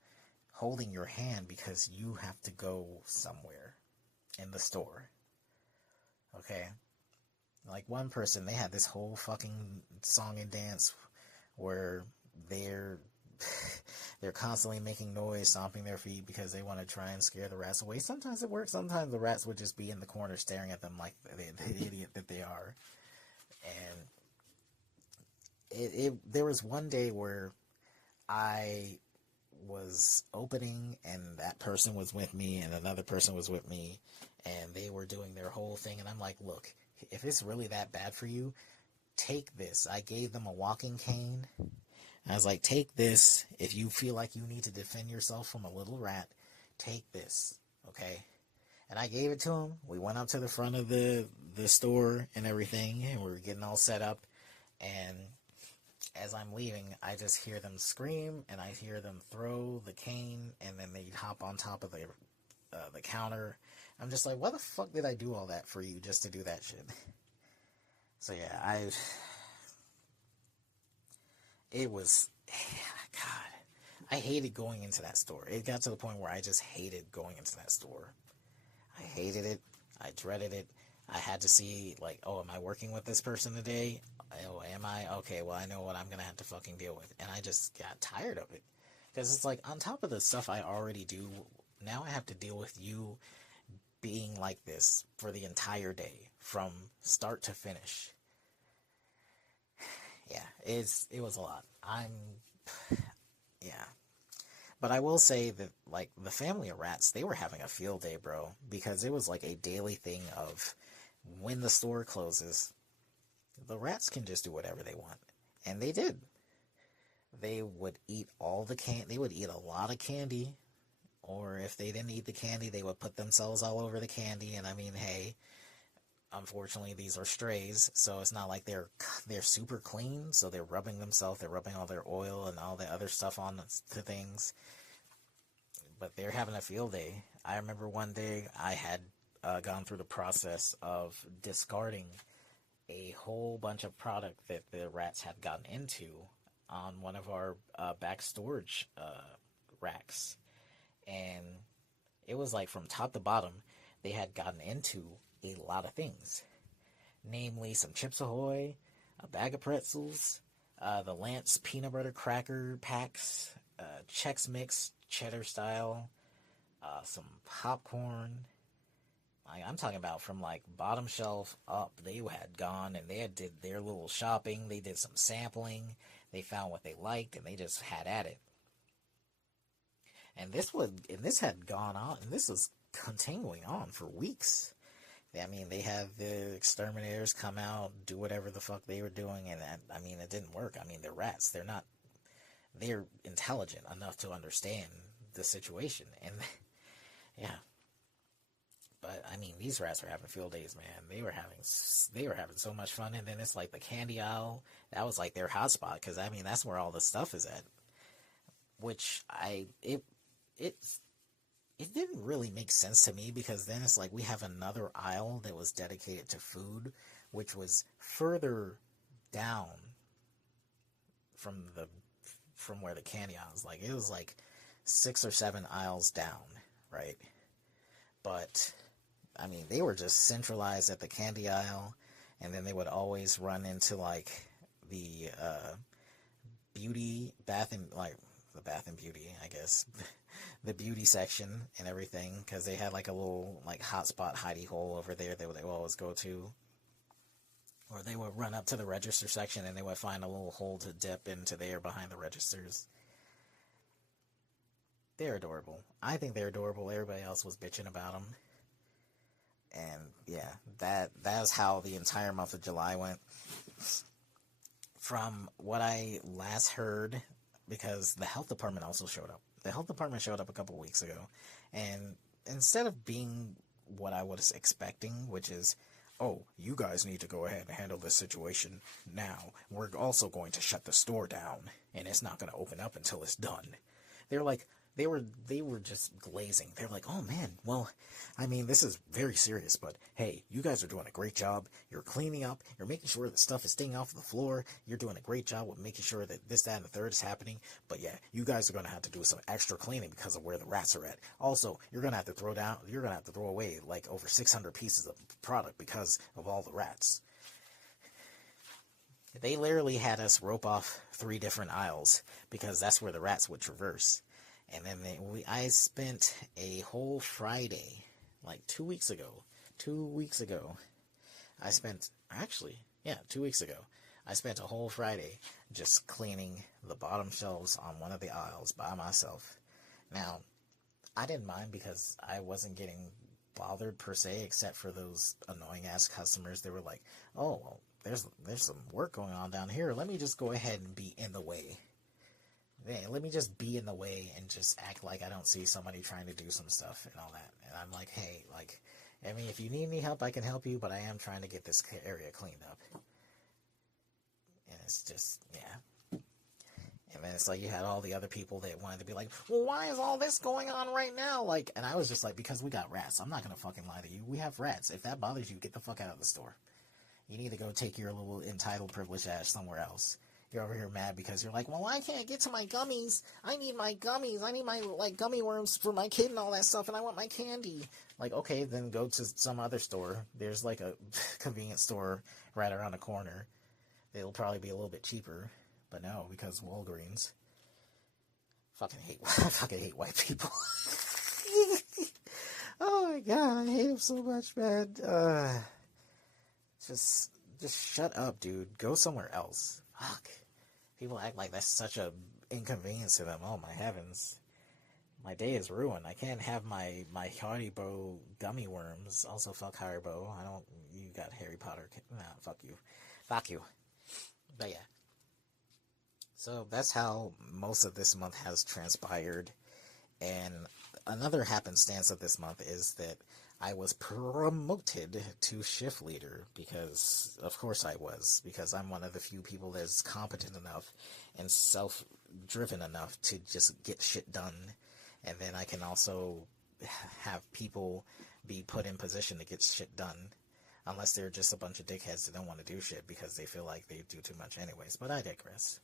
holding your hand because you have to go somewhere in the store. Okay? Like one person, they had this whole fucking song and dance where they're they're constantly making noise, stomping their feet because they want to try and scare the rats away. Sometimes it works. Sometimes the rats would just be in the corner staring at them like the idiot that they are. And there was one day where I was opening and that person was with me and another person was with me and they were doing their whole thing, and I'm like, look, if it's really that bad for you, take this. I gave them a walking cane. I was like, take this. If you feel like you need to defend yourself from a little rat, take this, okay? And I gave it to him. We went up to the front of the store and everything, and we were getting all set up. And as I'm leaving, I just hear them scream, and I hear them throw the cane, and then they hop on top of the counter. I'm just like, why the fuck did I do all that for you just to do that shit? So yeah, it was, God, I hated going into that store. It got to the point where I just hated going into that store. I hated it. I dreaded it. I had to see, like, oh, am I working with this person today? Oh, am I? Okay, well, I know what I'm going to have to fucking deal with. And I just got tired of it. Because it's like, on top of the stuff I already do, now I have to deal with you being like this for the entire day, from start to finish. Yeah, it was a lot. Yeah. But I will say that, like, the family of rats, they were having a field day, bro. Because it was like a daily thing of, when the store closes, the rats can just do whatever they want. And they did. They would eat they would eat a lot of candy. Or if they didn't eat the candy, they would put themselves all over the candy. And I mean, hey, unfortunately, these are strays, so it's not like they're super clean. So they're rubbing themselves, they're rubbing all their oil and all the other stuff on to things. But they're having a field day. I remember one day I had gone through the process of discarding a whole bunch of product that the rats had gotten into on one of our back storage racks. And it was like from top to bottom, they had gotten into a lot of things. Namely, some Chips Ahoy, a bag of pretzels, the Lance peanut butter cracker packs, Chex Mix, cheddar style, some popcorn. I'm talking about from like bottom shelf up. They had gone and they did their little shopping. They did some sampling. They found what they liked and they just had at it. And this had gone on, and this was continuing on for weeks. I mean, they had the exterminators come out, do whatever the fuck they were doing, and I mean, it didn't work. I mean, they're rats. They're intelligent enough to understand the situation, and yeah. But I mean, these rats were having field days, man. They were having so much fun, and then it's like the candy aisle. That was like their hotspot, because I mean, that's where all the stuff is at. Which it didn't really make sense to me, because then it's like we have another aisle that was dedicated to food, which was further down from where the candy aisle was. Like, it was like 6 or 7 aisles down, right? But I mean, they were just centralized at the candy aisle, and then they would always run into like the bath and beauty, I guess. The beauty section and everything, because they had like a little like hotspot hidey hole over there that they would always go to. Or they would run up to the register section and they would find a little hole to dip into there behind the registers. They're adorable. I think they're adorable. Everybody else was bitching about them. And yeah, that's how the entire month of July went. From what I last heard, because the health department also showed up. The health department showed up a couple weeks ago, and instead of being what I was expecting, which is, oh, you guys need to go ahead and handle this situation now. We're also going to shut the store down, and it's not going to open up until it's done. They're like, they were just glazing. They're like, oh man, well, I mean, this is very serious, but hey, you guys are doing a great job. You're cleaning up. You're making sure that stuff is staying off the floor. You're doing a great job with making sure that this, that, and the third is happening. But yeah, you guys are going to have to do some extra cleaning because of where the rats are at. Also, you're going to have to throw away like over 600 pieces of product because of all the rats. They literally had us rope off 3 different aisles because that's where the rats would traverse. And then I spent a whole Friday, like 2 weeks ago. 2 weeks ago, I spent, actually, yeah, 2 weeks ago, I spent a whole Friday just cleaning the bottom shelves on one of the aisles by myself. Now, I didn't mind because I wasn't getting bothered per se, except for those annoying ass customers. They were like, oh, well, there's some work going on down here. Let me just go ahead and be in the way. Yeah, let me just be in the way and just act like I don't see somebody trying to do some stuff and all that. And I'm like, hey, like, I mean, if you need any help, I can help you, but I am trying to get this area cleaned up. And it's just, yeah. And then it's like you had all the other people that wanted to be like, well, why is all this going on right now? Like, and I was just like, because we got rats. I'm not going to fucking lie to you. We have rats. If that bothers you, get the fuck out of the store. You need to go take your little entitled privileged ass somewhere else. You're over here mad because you're like, well, I can't get to my gummies. I need my gummies. I need my, like, gummy worms for my kid and all that stuff, and I want my candy. Like, okay, then go to some other store. There's, like, a convenience store right around the corner. It'll probably be a little bit cheaper, but no, because Walgreens. I fucking hate white people. Oh, my God, I hate them so much, man. Just shut up, dude. Go somewhere else. Fuck. People act like that's such a inconvenience to them. Oh my heavens. My day is ruined. I can't have my Haribo gummy worms. Also, fuck Haribo. You got Harry Potter. Nah, fuck you. Fuck you. But yeah. So that's how most of this month has transpired. And another happenstance of this month is that I was promoted to shift leader because, of course I was, because I'm one of the few people that's competent enough and self-driven enough to just get shit done. And then I can also have people be put in position to get shit done, unless they're just a bunch of dickheads that don't want to do shit because they feel like they do too much anyways. But I digress.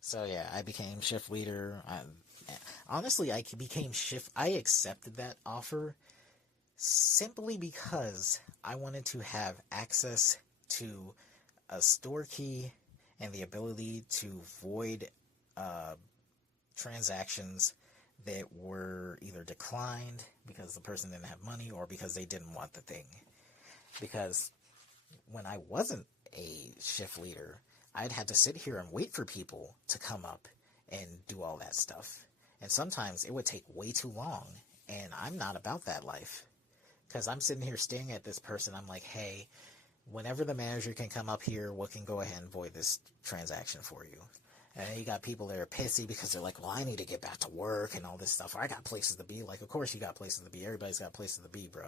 So yeah, I became shift leader. Honestly, I accepted that offer simply because I wanted to have access to a store key and the ability to void transactions that were either declined because the person didn't have money or because they didn't want the thing. Because when I wasn't a shift leader, I'd had to sit here and wait for people to come up and do all that stuff. And sometimes it would take way too long, and I'm not about that life. Because I'm sitting here staring at this person, I'm like, hey, whenever the manager can come up here, we can go ahead and void this transaction for you. And then you got people that are pissy because they're like, well, I need to get back to work and all this stuff. Or I got places to be. Like, of course you got places to be. Everybody's got places to be, bro.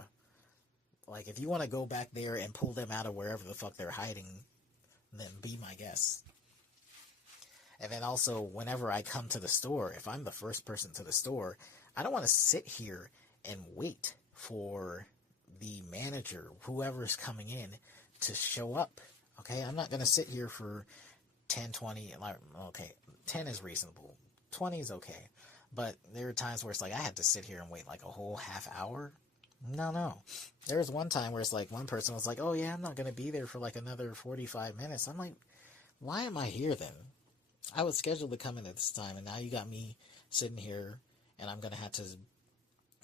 Like, if you want to go back there and pull them out of wherever the fuck they're hiding, then be my guest. And then also, whenever I come to the store, if I'm the first person to the store, I don't want to sit here and wait for the manager, whoever's coming in, to show up. Okay, I'm not going to sit here for 10, 20, okay, 10 is reasonable, 20 is okay, but there are times where it's like I had to sit here and wait like a whole half hour. No. There was one time where it's like one person was like, oh yeah, I'm not going to be there for like another 45 minutes. I'm like, why am I here then? I was scheduled to come in at this time, and now you got me sitting here, and I'm going to have to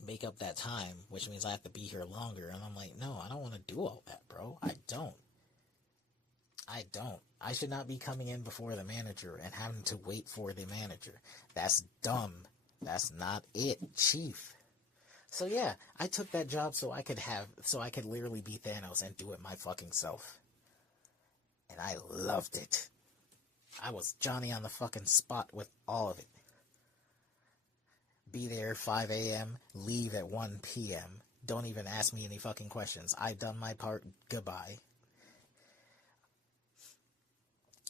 make up that time, which means I have to be here longer. And I'm like, no, I don't want to do all that, bro. I don't. I should not be coming in before the manager and having to wait for the manager. That's dumb. That's not it, chief. So yeah, I took that job so I could literally be Thanos and do it my fucking self. And I loved it. I was Johnny on the fucking spot with all of it. Be there 5 a.m., leave at 1 p.m. Don't even ask me any fucking questions. I've done my part. Goodbye.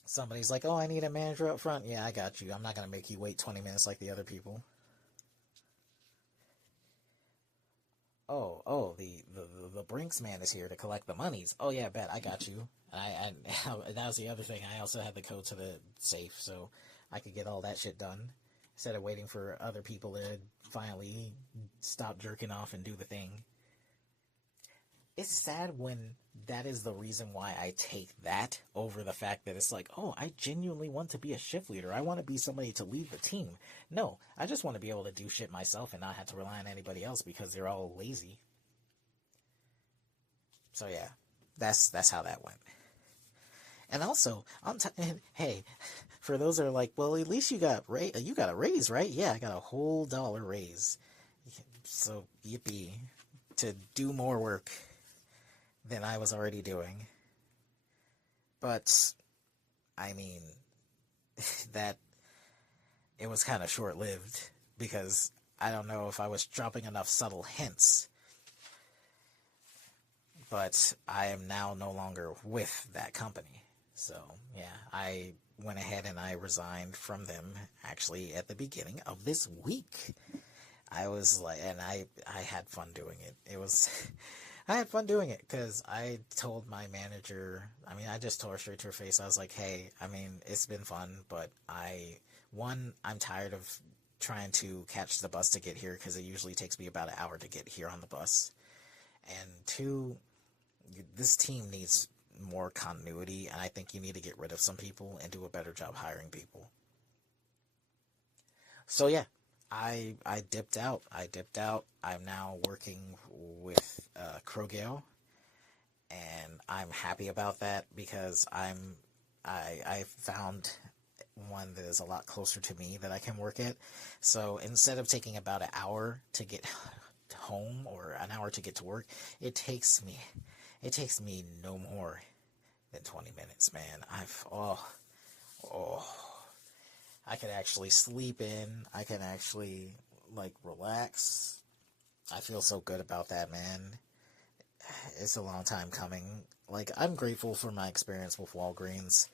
Somebody's like, oh, I need a manager up front. Yeah, I got you. I'm not going to make you wait 20 minutes like the other people. the Brinks man is here to collect the monies. Oh yeah, bet I got you. That was the other thing. I also had the code to the safe, so I could get all that shit done instead of waiting for other people to finally stop jerking off and do the thing. It's sad when that is the reason why I take that over the fact that it's like, oh, I genuinely want to be a shift leader. I want to be somebody to lead the team. No, I just want to be able to do shit myself and not have to rely on anybody else because they're all lazy. So yeah, that's how that went. And also, hey, for those that are like, well, at least you got a raise, right? Yeah, I got a whole dollar raise. So yippee, to do more work than I was already doing. But I mean, that it was kind of short-lived because I don't know if I was dropping enough subtle hints. But I am now no longer with that company. So, yeah, I went ahead and I resigned from them actually at the beginning of this week. I was like, and I had fun doing it. I had fun doing it because I told my manager, I just told her straight to her face. I was like, hey, it's been fun, but I'm tired of trying to catch the bus to get here because it usually takes me about an hour to get here on the bus. And two, this team needs more continuity, and I think you need to get rid of some people and do a better job hiring people. So yeah, I dipped out. I'm now working with Krogale, and I'm happy about that because I found one that is a lot closer to me that I can work at. So instead of taking about an hour to get home or an hour to get to work, it takes me no more than 20 minutes, man. I could actually sleep in. I can actually, relax. I feel so good about that, man. It's a long time coming. I'm grateful for my experience with Walgreens.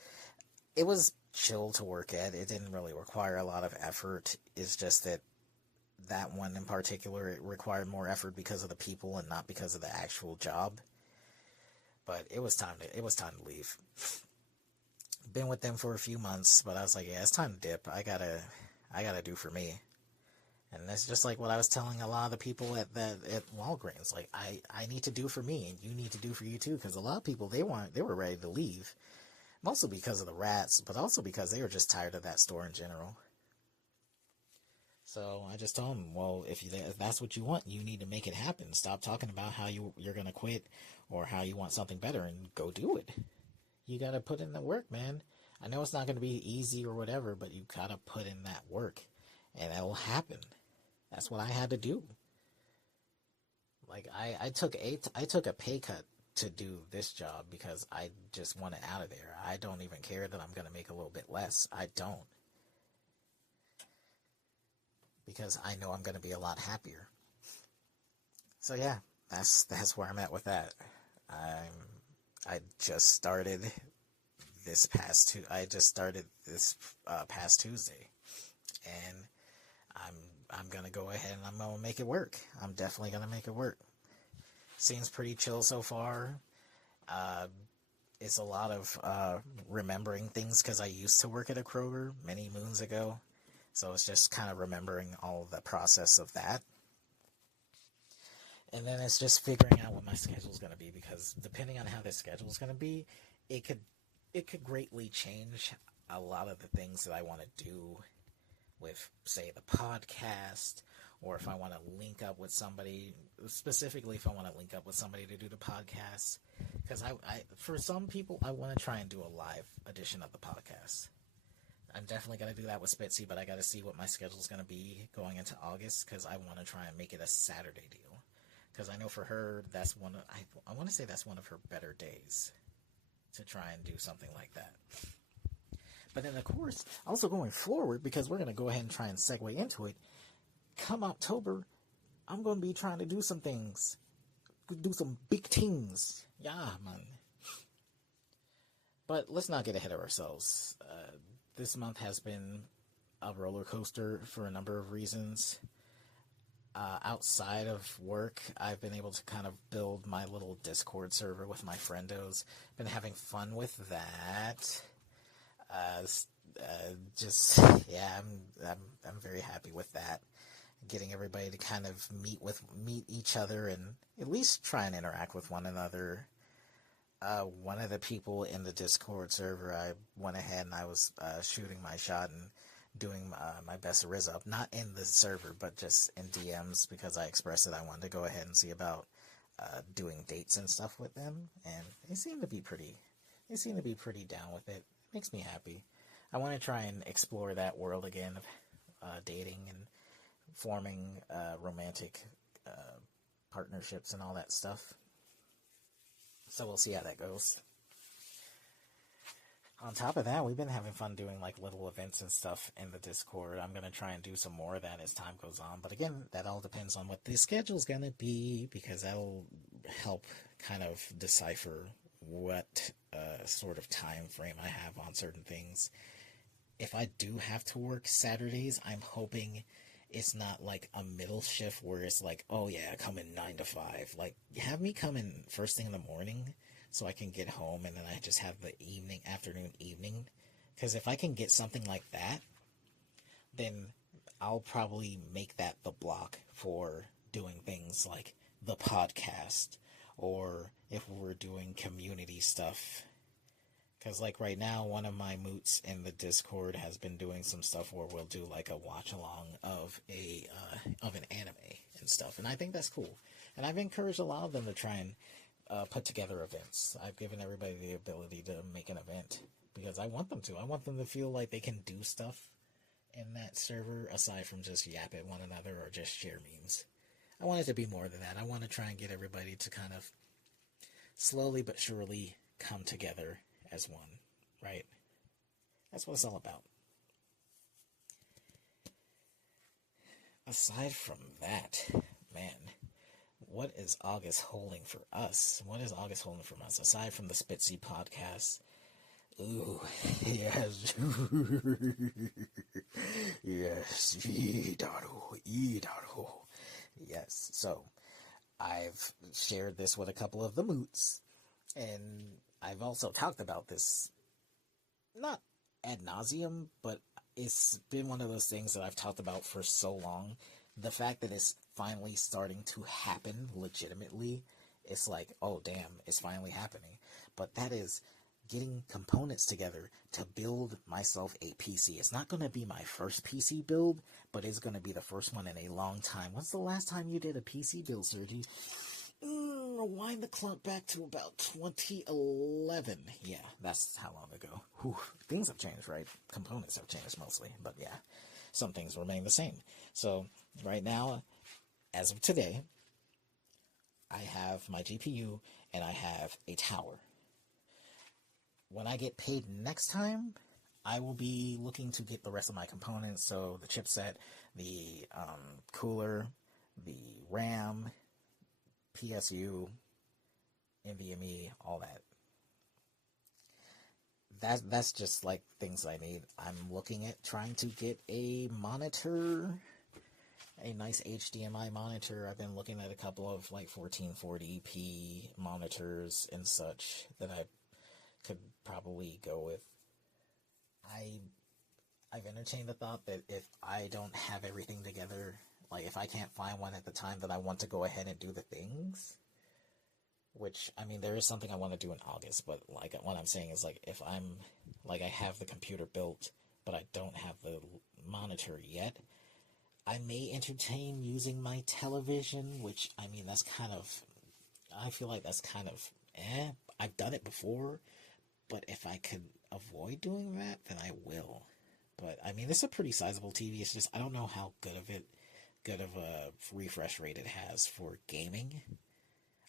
It was chill to work at. It didn't really require a lot of effort. It's just that one in particular, it required more effort because of the people and not because of the actual job. But it was time to leave. Been with them for a few months, but I was like, yeah, it's time to dip. I gotta do for me. And that's just like what I was telling a lot of the people at Walgreens. I need to do for me, and you need to do for you too, because a lot of people, they were ready to leave. Mostly because of the rats, but also because they were just tired of that store in general. So I just told them, well, if that's what you want, you need to make it happen. Stop talking about how you're going to quit or how you want something better, and go do it. You got to put in the work, man. I know it's not going to be easy or whatever, but you got to put in that work, and it'll happen. That's what I had to do. I took a pay cut to do this job because I just wanted out of there. I don't even care that I'm going to make a little bit less. I don't. Because I know I'm going to be a lot happier. So yeah, that's where I'm at with that. I just started this past Tuesday, and I'm gonna go ahead and I'm gonna make it work. I'm definitely gonna make it work. Seems pretty chill so far. It's a lot of remembering things because I used to work at a Kroger many moons ago. So it's just kind of remembering all the process of that. And then it's just figuring out what my schedule is going to be, because depending on how this schedule is going to be, it could greatly change a lot of the things that I want to do with, say, the podcast, or if I want to link up with somebody, specifically if I want to link up with somebody to do the podcast. Because I for some people, I want to try and do a live edition of the podcast. I'm definitely going to do that with Spitzy, but I got to see what my schedule is going to be going into August, because I want to try and make it a Saturday deal. Because I know for her, that's I want to say that's one of her better days to try and do something like that. But then, of course, also going forward, because we're going to go ahead and try and segue into it, come October, I'm going to be trying to do some things. Do some big things. Yeah, man. But let's not get ahead of ourselves. This month has been a roller coaster for a number of reasons. outside of work, I've been able to kind of build my little Discord server with my friendos. Been having fun with that. Just yeah, I'm very happy with that. Getting everybody to kind of meet each other and at least try and interact with one another. One of the people in the Discord server, I went ahead and I was shooting my shot and doing my best Riz up, not in the server, but just in DMs, because I expressed that I wanted to go ahead and see about doing dates and stuff with them, and they seem to be pretty down with it. It makes me happy. I want to try and explore that world again of dating and forming romantic partnerships and all that stuff. So we'll see how that goes. On top of that, we've been having fun doing like little events and stuff in the Discord. I'm going to try and do some more of that as time goes on. But again, that all depends on what the schedule's going to be, because that'll help kind of decipher what sort of time frame I have on certain things. If I do have to work Saturdays, I'm hoping it's not like a middle shift where it's like, oh yeah, come in 9 to 5. Like, have me come in first thing in the morning so I can get home and then I just have the afternoon, evening. Because if I can get something like that, then I'll probably make that the block for doing things like the podcast, or if we're doing community stuff. Because like right now, one of my moots in the Discord has been doing some stuff where we'll do like a watch along of an anime and stuff, and I think that's cool. And I've encouraged a lot of them to try and put together events. I've given everybody the ability to make an event because I want them to. I want them to feel like they can do stuff in that server aside from just yap at one another or just share memes. I want it to be more than that. I want to try and get everybody to kind of slowly but surely come together as one, right? That's what it's all about. Aside from that, man, what is August holding for us? What is August holding for us? Aside from the Spitzy podcast. Ooh, yes. Yes. Yes. So, I've shared this with a couple of the moots, and I've also talked about this, not ad nauseum, but it's been one of those things that I've talked about for so long. The fact that it's finally starting to happen legitimately, it's like, oh damn, it's finally happening. But that is getting components together to build myself a PC. It's not going to be my first PC build, but it's going to be the first one in a long time. When's the last time you did a PC build, Sergi? Rewind the clock back to about 2011. Yeah, that's how long ago. Whew. Things have changed, right? Components have changed mostly, but yeah, some things remain the same. So right now, as of today, I have my GPU and I have a tower. When I get paid next time, I will be looking to get the rest of my components. So the chipset, the cooler, the RAM, PSU, NVMe, all that. That's just like things I need. I'm looking at trying to get a monitor, a nice HDMI monitor. I've been looking at a couple of like 1440p monitors and such that I could probably go with. I've entertained the thought that if I don't have everything together, like if I can't find one at the time that I want to go ahead and do the things, which, I mean, there is something I want to do in August, but like what I'm saying is like if I'm, like I have the computer built, but I don't have the monitor yet, I may entertain using my television, which, I mean, that's kind of, I feel like that's kind of, I've done it before, but if I could avoid doing that, then I will. But, I mean, it's a pretty sizable TV. It's just, I don't know how good of a refresh rate it has for gaming.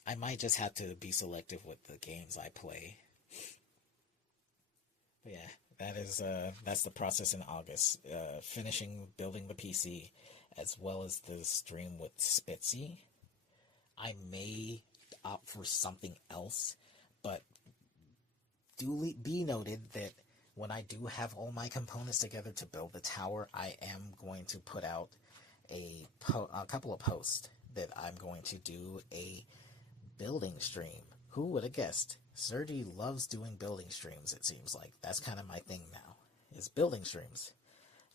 I might just have to be selective with the games I play. But yeah, that's the process in August. Finishing building the PC, as well as the stream with Spitzy. I may opt for something else, but duly be noted that when I do have all my components together to build the tower, I am going to put out a couple of posts that I'm going to do a building stream. Who would have guessed? Sergi loves doing building streams, it seems like. That's kind of my thing now, is building streams.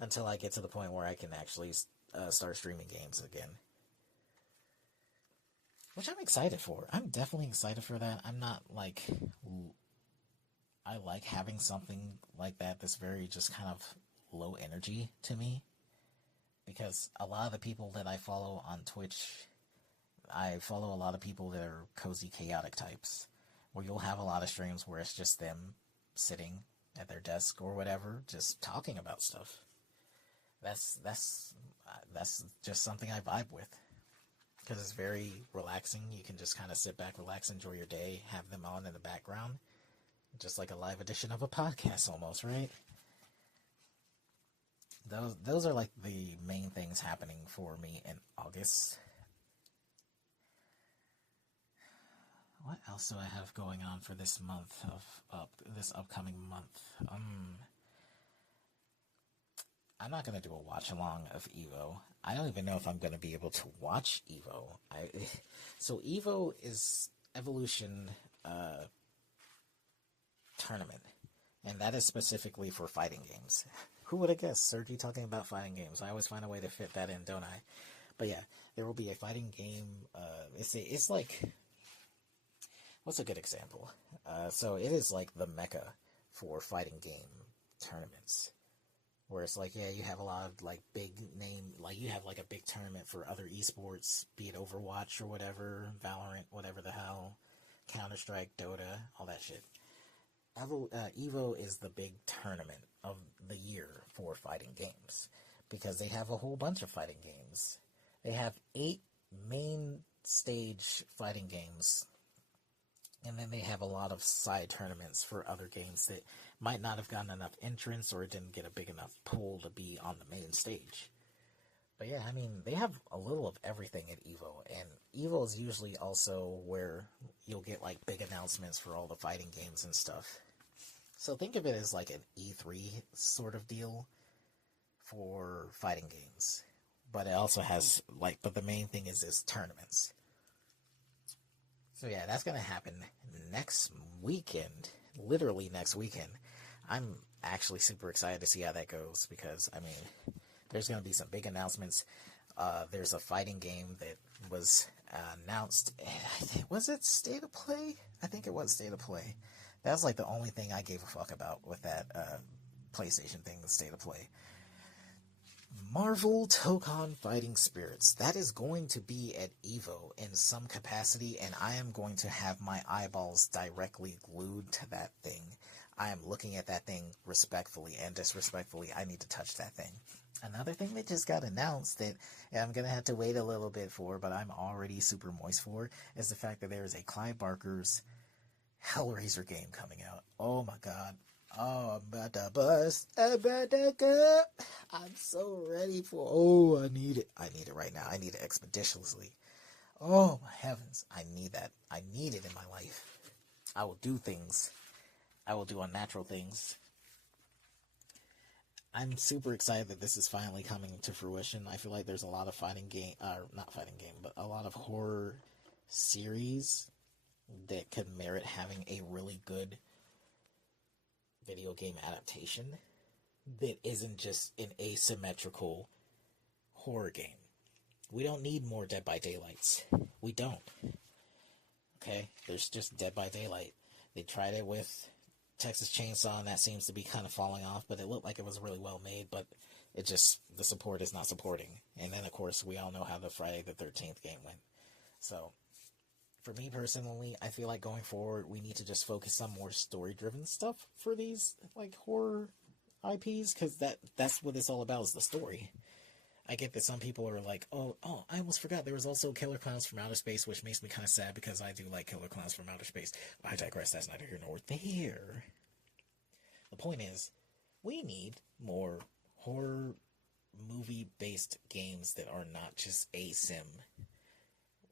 Until I get to the point where I can actually start streaming games again. Which I'm excited for. I'm definitely excited for that. I'm not like... I like having something like that that's very just kind of low energy to me. Because a lot of the people that I follow on Twitch, I follow a lot of people that are cozy, chaotic types. Where you'll have a lot of streams where it's just them sitting at their desk or whatever, just talking about stuff. That's just something I vibe with. Because it's very relaxing. You can just kind of sit back, relax, enjoy your day, have them on in the background. Just like a live edition of a podcast almost, right? Those are like the main things happening for me in August. What else do I have going on for this month this upcoming month? I'm not going to do a watch along of EVO. I don't even know if I'm going to be able to watch EVO. So EVO is Evolution Tournament, and that is specifically for fighting games. Who would have guessed? Sergi talking about fighting games. I always find a way to fit that in, don't I? But yeah, there will be a fighting game. It's like, what's a good example? So it is like the mecca for fighting game tournaments. Where it's like, yeah, you have a lot of, like, big name, like, you have, like, a big tournament for other esports, be it Overwatch or whatever, Valorant, whatever the hell, Counter-Strike, Dota, all that shit. EVO is the big tournament of the year for fighting games, because they have a whole bunch of fighting games. They have 8 main stage fighting games, and then they have a lot of side tournaments for other games that might not have gotten enough entrants or didn't get a big enough pool to be on the main stage. But yeah, I mean, they have a little of everything at EVO, and EVO is usually also where you'll get, like, big announcements for all the fighting games and stuff. So think of it as like an E3 sort of deal for fighting games. But it also has, like, but the main thing is tournaments. So yeah, that's going to happen next weekend, literally next weekend. I'm actually super excited to see how that goes, because, I mean, there's going to be some big announcements. There's a fighting game that was announced. Was it State of Play? I think it was State of Play. That was like the only thing I gave a fuck about with that PlayStation thing, the State of Play. Marvel Tokon Fighting Spirits. That is going to be at EVO in some capacity, and I am going to have my eyeballs directly glued to that thing. I am looking at that thing respectfully and disrespectfully. I need to touch that thing. Another thing that just got announced that I'm going to have to wait a little bit for, but I'm already super moist for, is the fact that there is a Clive Barker's Hellraiser game coming out. Oh my god. Oh, I'm about to bust. I'm about to go. I'm so ready for... Oh, I need it. I need it right now. I need it expeditiously. Oh, my heavens. I need that. I need it in my life. I will do things. I will do unnatural things. I'm super excited that this is finally coming to fruition. I feel like there's a lot of a lot of horror series that could merit having a really good video game adaptation that isn't just an asymmetrical horror game. We don't need more Dead by Daylights. We don't. Okay? There's just Dead by Daylight. They tried it with Texas Chainsaw, and that seems to be kind of falling off, but it looked like it was really well made, but it just, the support is not supporting. And then, of course, we all know how the Friday the 13th game went. So, for me personally, I feel like going forward, we need to just focus on more story-driven stuff for these, like, horror IPs, because that's what it's all about, is the story. I get that some people are like, oh, I almost forgot, there was also Killer Clowns from Outer Space, which makes me kind of sad, because I do like Killer Clowns from Outer Space. I digress, that's neither here nor there. The point is, we need more horror movie-based games that are not just a sim.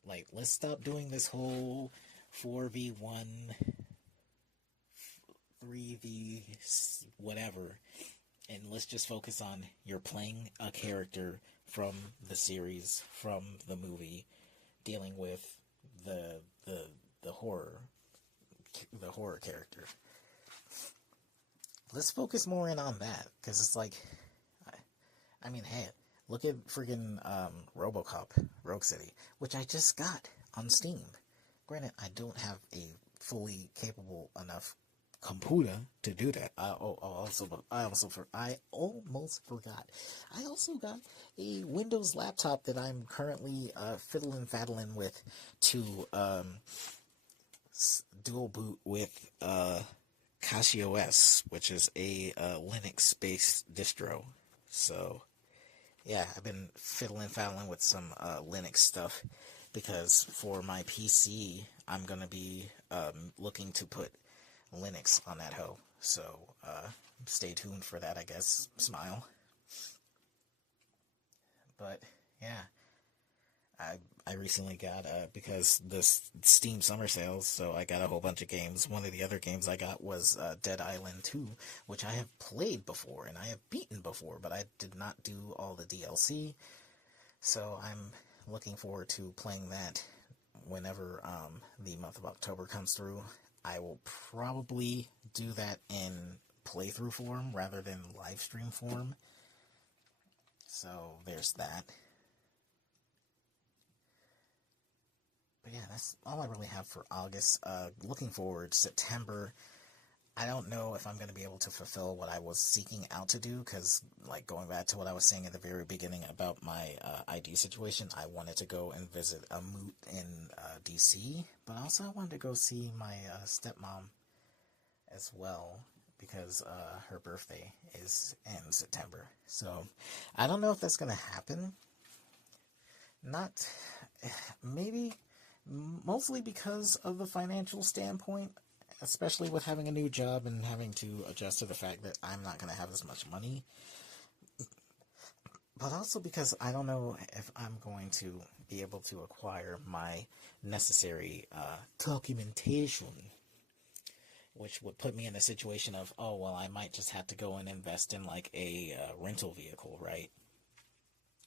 Like, let's stop doing this whole 4v1, 3v whatever, and let's just focus on you're playing a character from the series, from the movie, dealing with the the the horror character. Let's focus more in on that, because it's like, I mean, hey, look at friggin' RoboCop Rogue City, which I just got on Steam. Granted, I don't have a fully capable enough computer to do that. I almost forgot. I also got a Windows laptop that I'm currently faddling with to dual boot with CassioS, which is a Linux-based distro. So, yeah, I've been faddling with some Linux stuff, because for my PC, I'm going to be looking to put Linux on that hoe. So, stay tuned for that, I guess. Smile. But, yeah. I recently got, because the Steam summer sales, so I got a whole bunch of games. One of the other games I got was Dead Island 2, which I have played before, and I have beaten before, but I did not do all the DLC. So I'm looking forward to playing that whenever the month of October comes through. I will probably do that in playthrough form rather than live stream form. So there's that. But yeah, that's all I really have for August. Looking forward, September, I don't know if I'm going to be able to fulfill what I was seeking out to do, because, like, going back to what I was saying at the very beginning about my ID situation, I wanted to go and visit a moot in DC, but also I wanted to go see my stepmom as well, because her birthday is in September. So, I don't know if that's going to happen. Not, maybe, mostly because of the financial standpoint, especially with having a new job and having to adjust to the fact that I'm not going to have as much money. But also because I don't know if I'm going to be able to acquire my necessary documentation, which would put me in a situation of, oh, well, I might just have to go and invest in, like, a rental vehicle, right?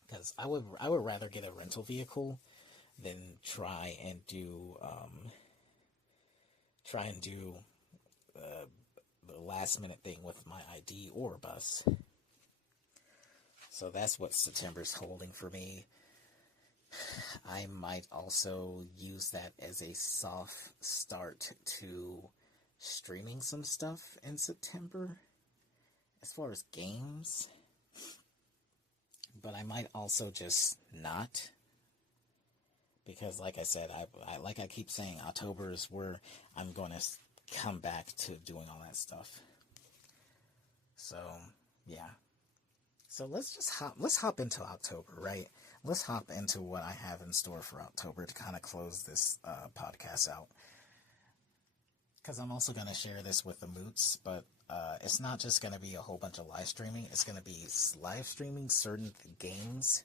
Because I would rather get a rental vehicle than try and do the last minute thing with my ID or bus. So that's what September's holding for me. I might also use that as a soft start to streaming some stuff in September, as far as games. But I might also just not, because, like I said, I keep saying, October is where I'm going to come back to doing all that stuff. So, yeah. So let's hop into October, right? Let's hop into what I have in store for October to kind of close this podcast out. Because I'm also going to share this with the moots, but it's not just going to be a whole bunch of live streaming. It's going to be live streaming certain games,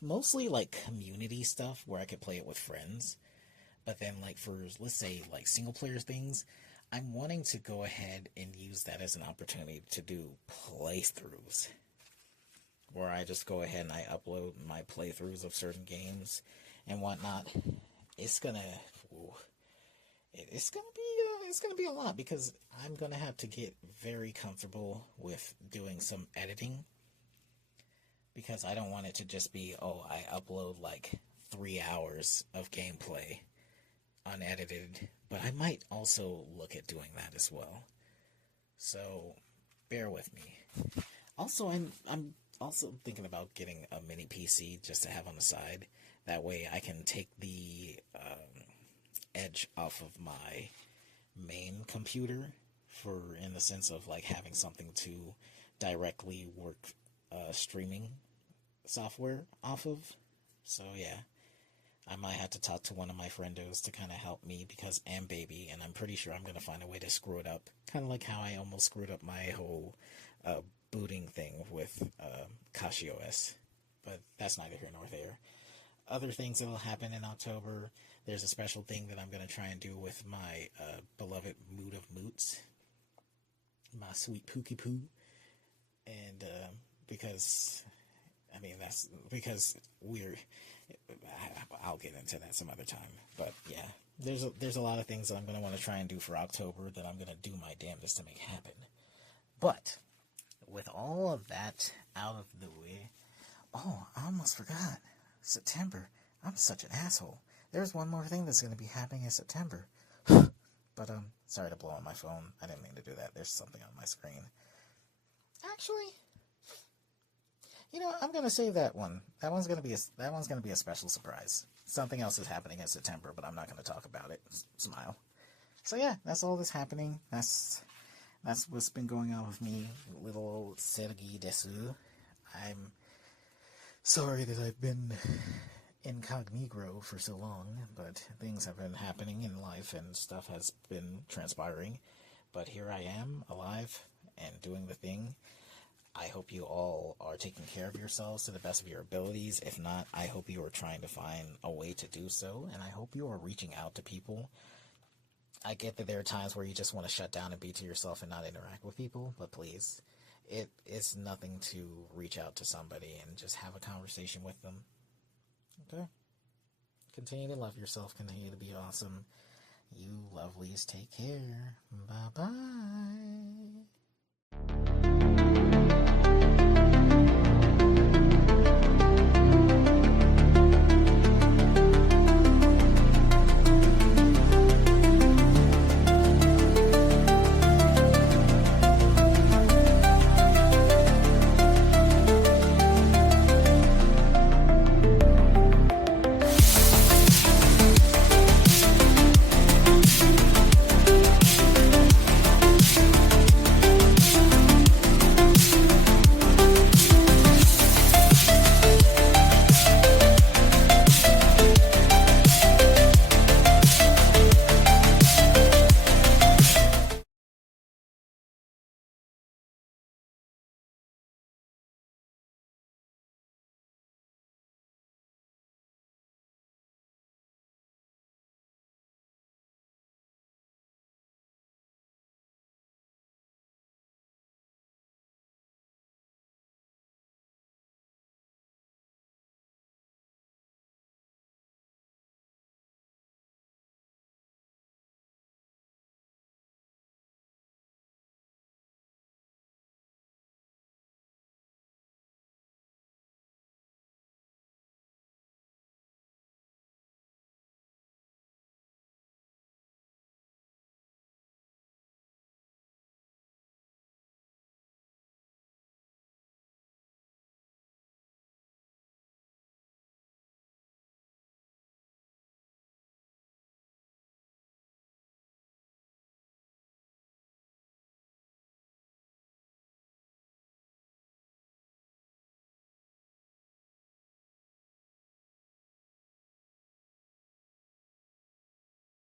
mostly like community stuff where I could play it with friends. But then, like, for, let's say, like, single player things, I'm wanting to go ahead and use that as an opportunity to do playthroughs, where I just go ahead and I upload my playthroughs of certain games and whatnot. It's gonna be a lot, because I'm gonna have to get very comfortable with doing some editing, because I don't want it to just be, oh, I upload like 3 hours of gameplay unedited, but I might also look at doing that as well. So bear with me. Also, I'm also thinking about getting a mini PC just to have on the side. That way I can take the edge off of my main computer, in the sense of, like, having something to directly work streaming software off of. So yeah, I might have to talk to one of my friendos to kind of help me, because I'm baby, and I'm pretty sure I'm going to find a way to screw it up. Kind of like how I almost screwed up my whole booting thing with CassioS. But that's neither here nor there. Other things that will happen in October, there's a special thing that I'm going to try and do with my beloved Moot of Moots, my sweet Pookie Poo. And because I mean, that's because I'll get into that some other time. But yeah, there's a lot of things that I'm going to want to try and do for October that I'm going to do my damnedest to make happen. But with all of that out of the way, oh, I almost forgot. September. I'm such an asshole. There's one more thing that's going to be happening in September. But, sorry to blow on my phone. I didn't mean to do that. There's something on my screen. Actually, I'm going to save that one. That one's going to be a special surprise. Something else is happening in September, but I'm not going to talk about it. Smile. So yeah, that's all that's happening. That's what's been going on with me, little old Sergi Desu. I'm sorry that I've been incognito for so long, but things have been happening in life and stuff has been transpiring. But here I am, alive and doing the thing. I hope you all are taking care of yourselves to the best of your abilities. If not, I hope you are trying to find a way to do so, and I hope you are reaching out to people. I get that there are times where you just want to shut down and be to yourself and not interact with people, but please, it's nothing to reach out to somebody and just have a conversation with them. Okay? Continue to love yourself. Continue to be awesome. You lovelies, take care. Bye-bye.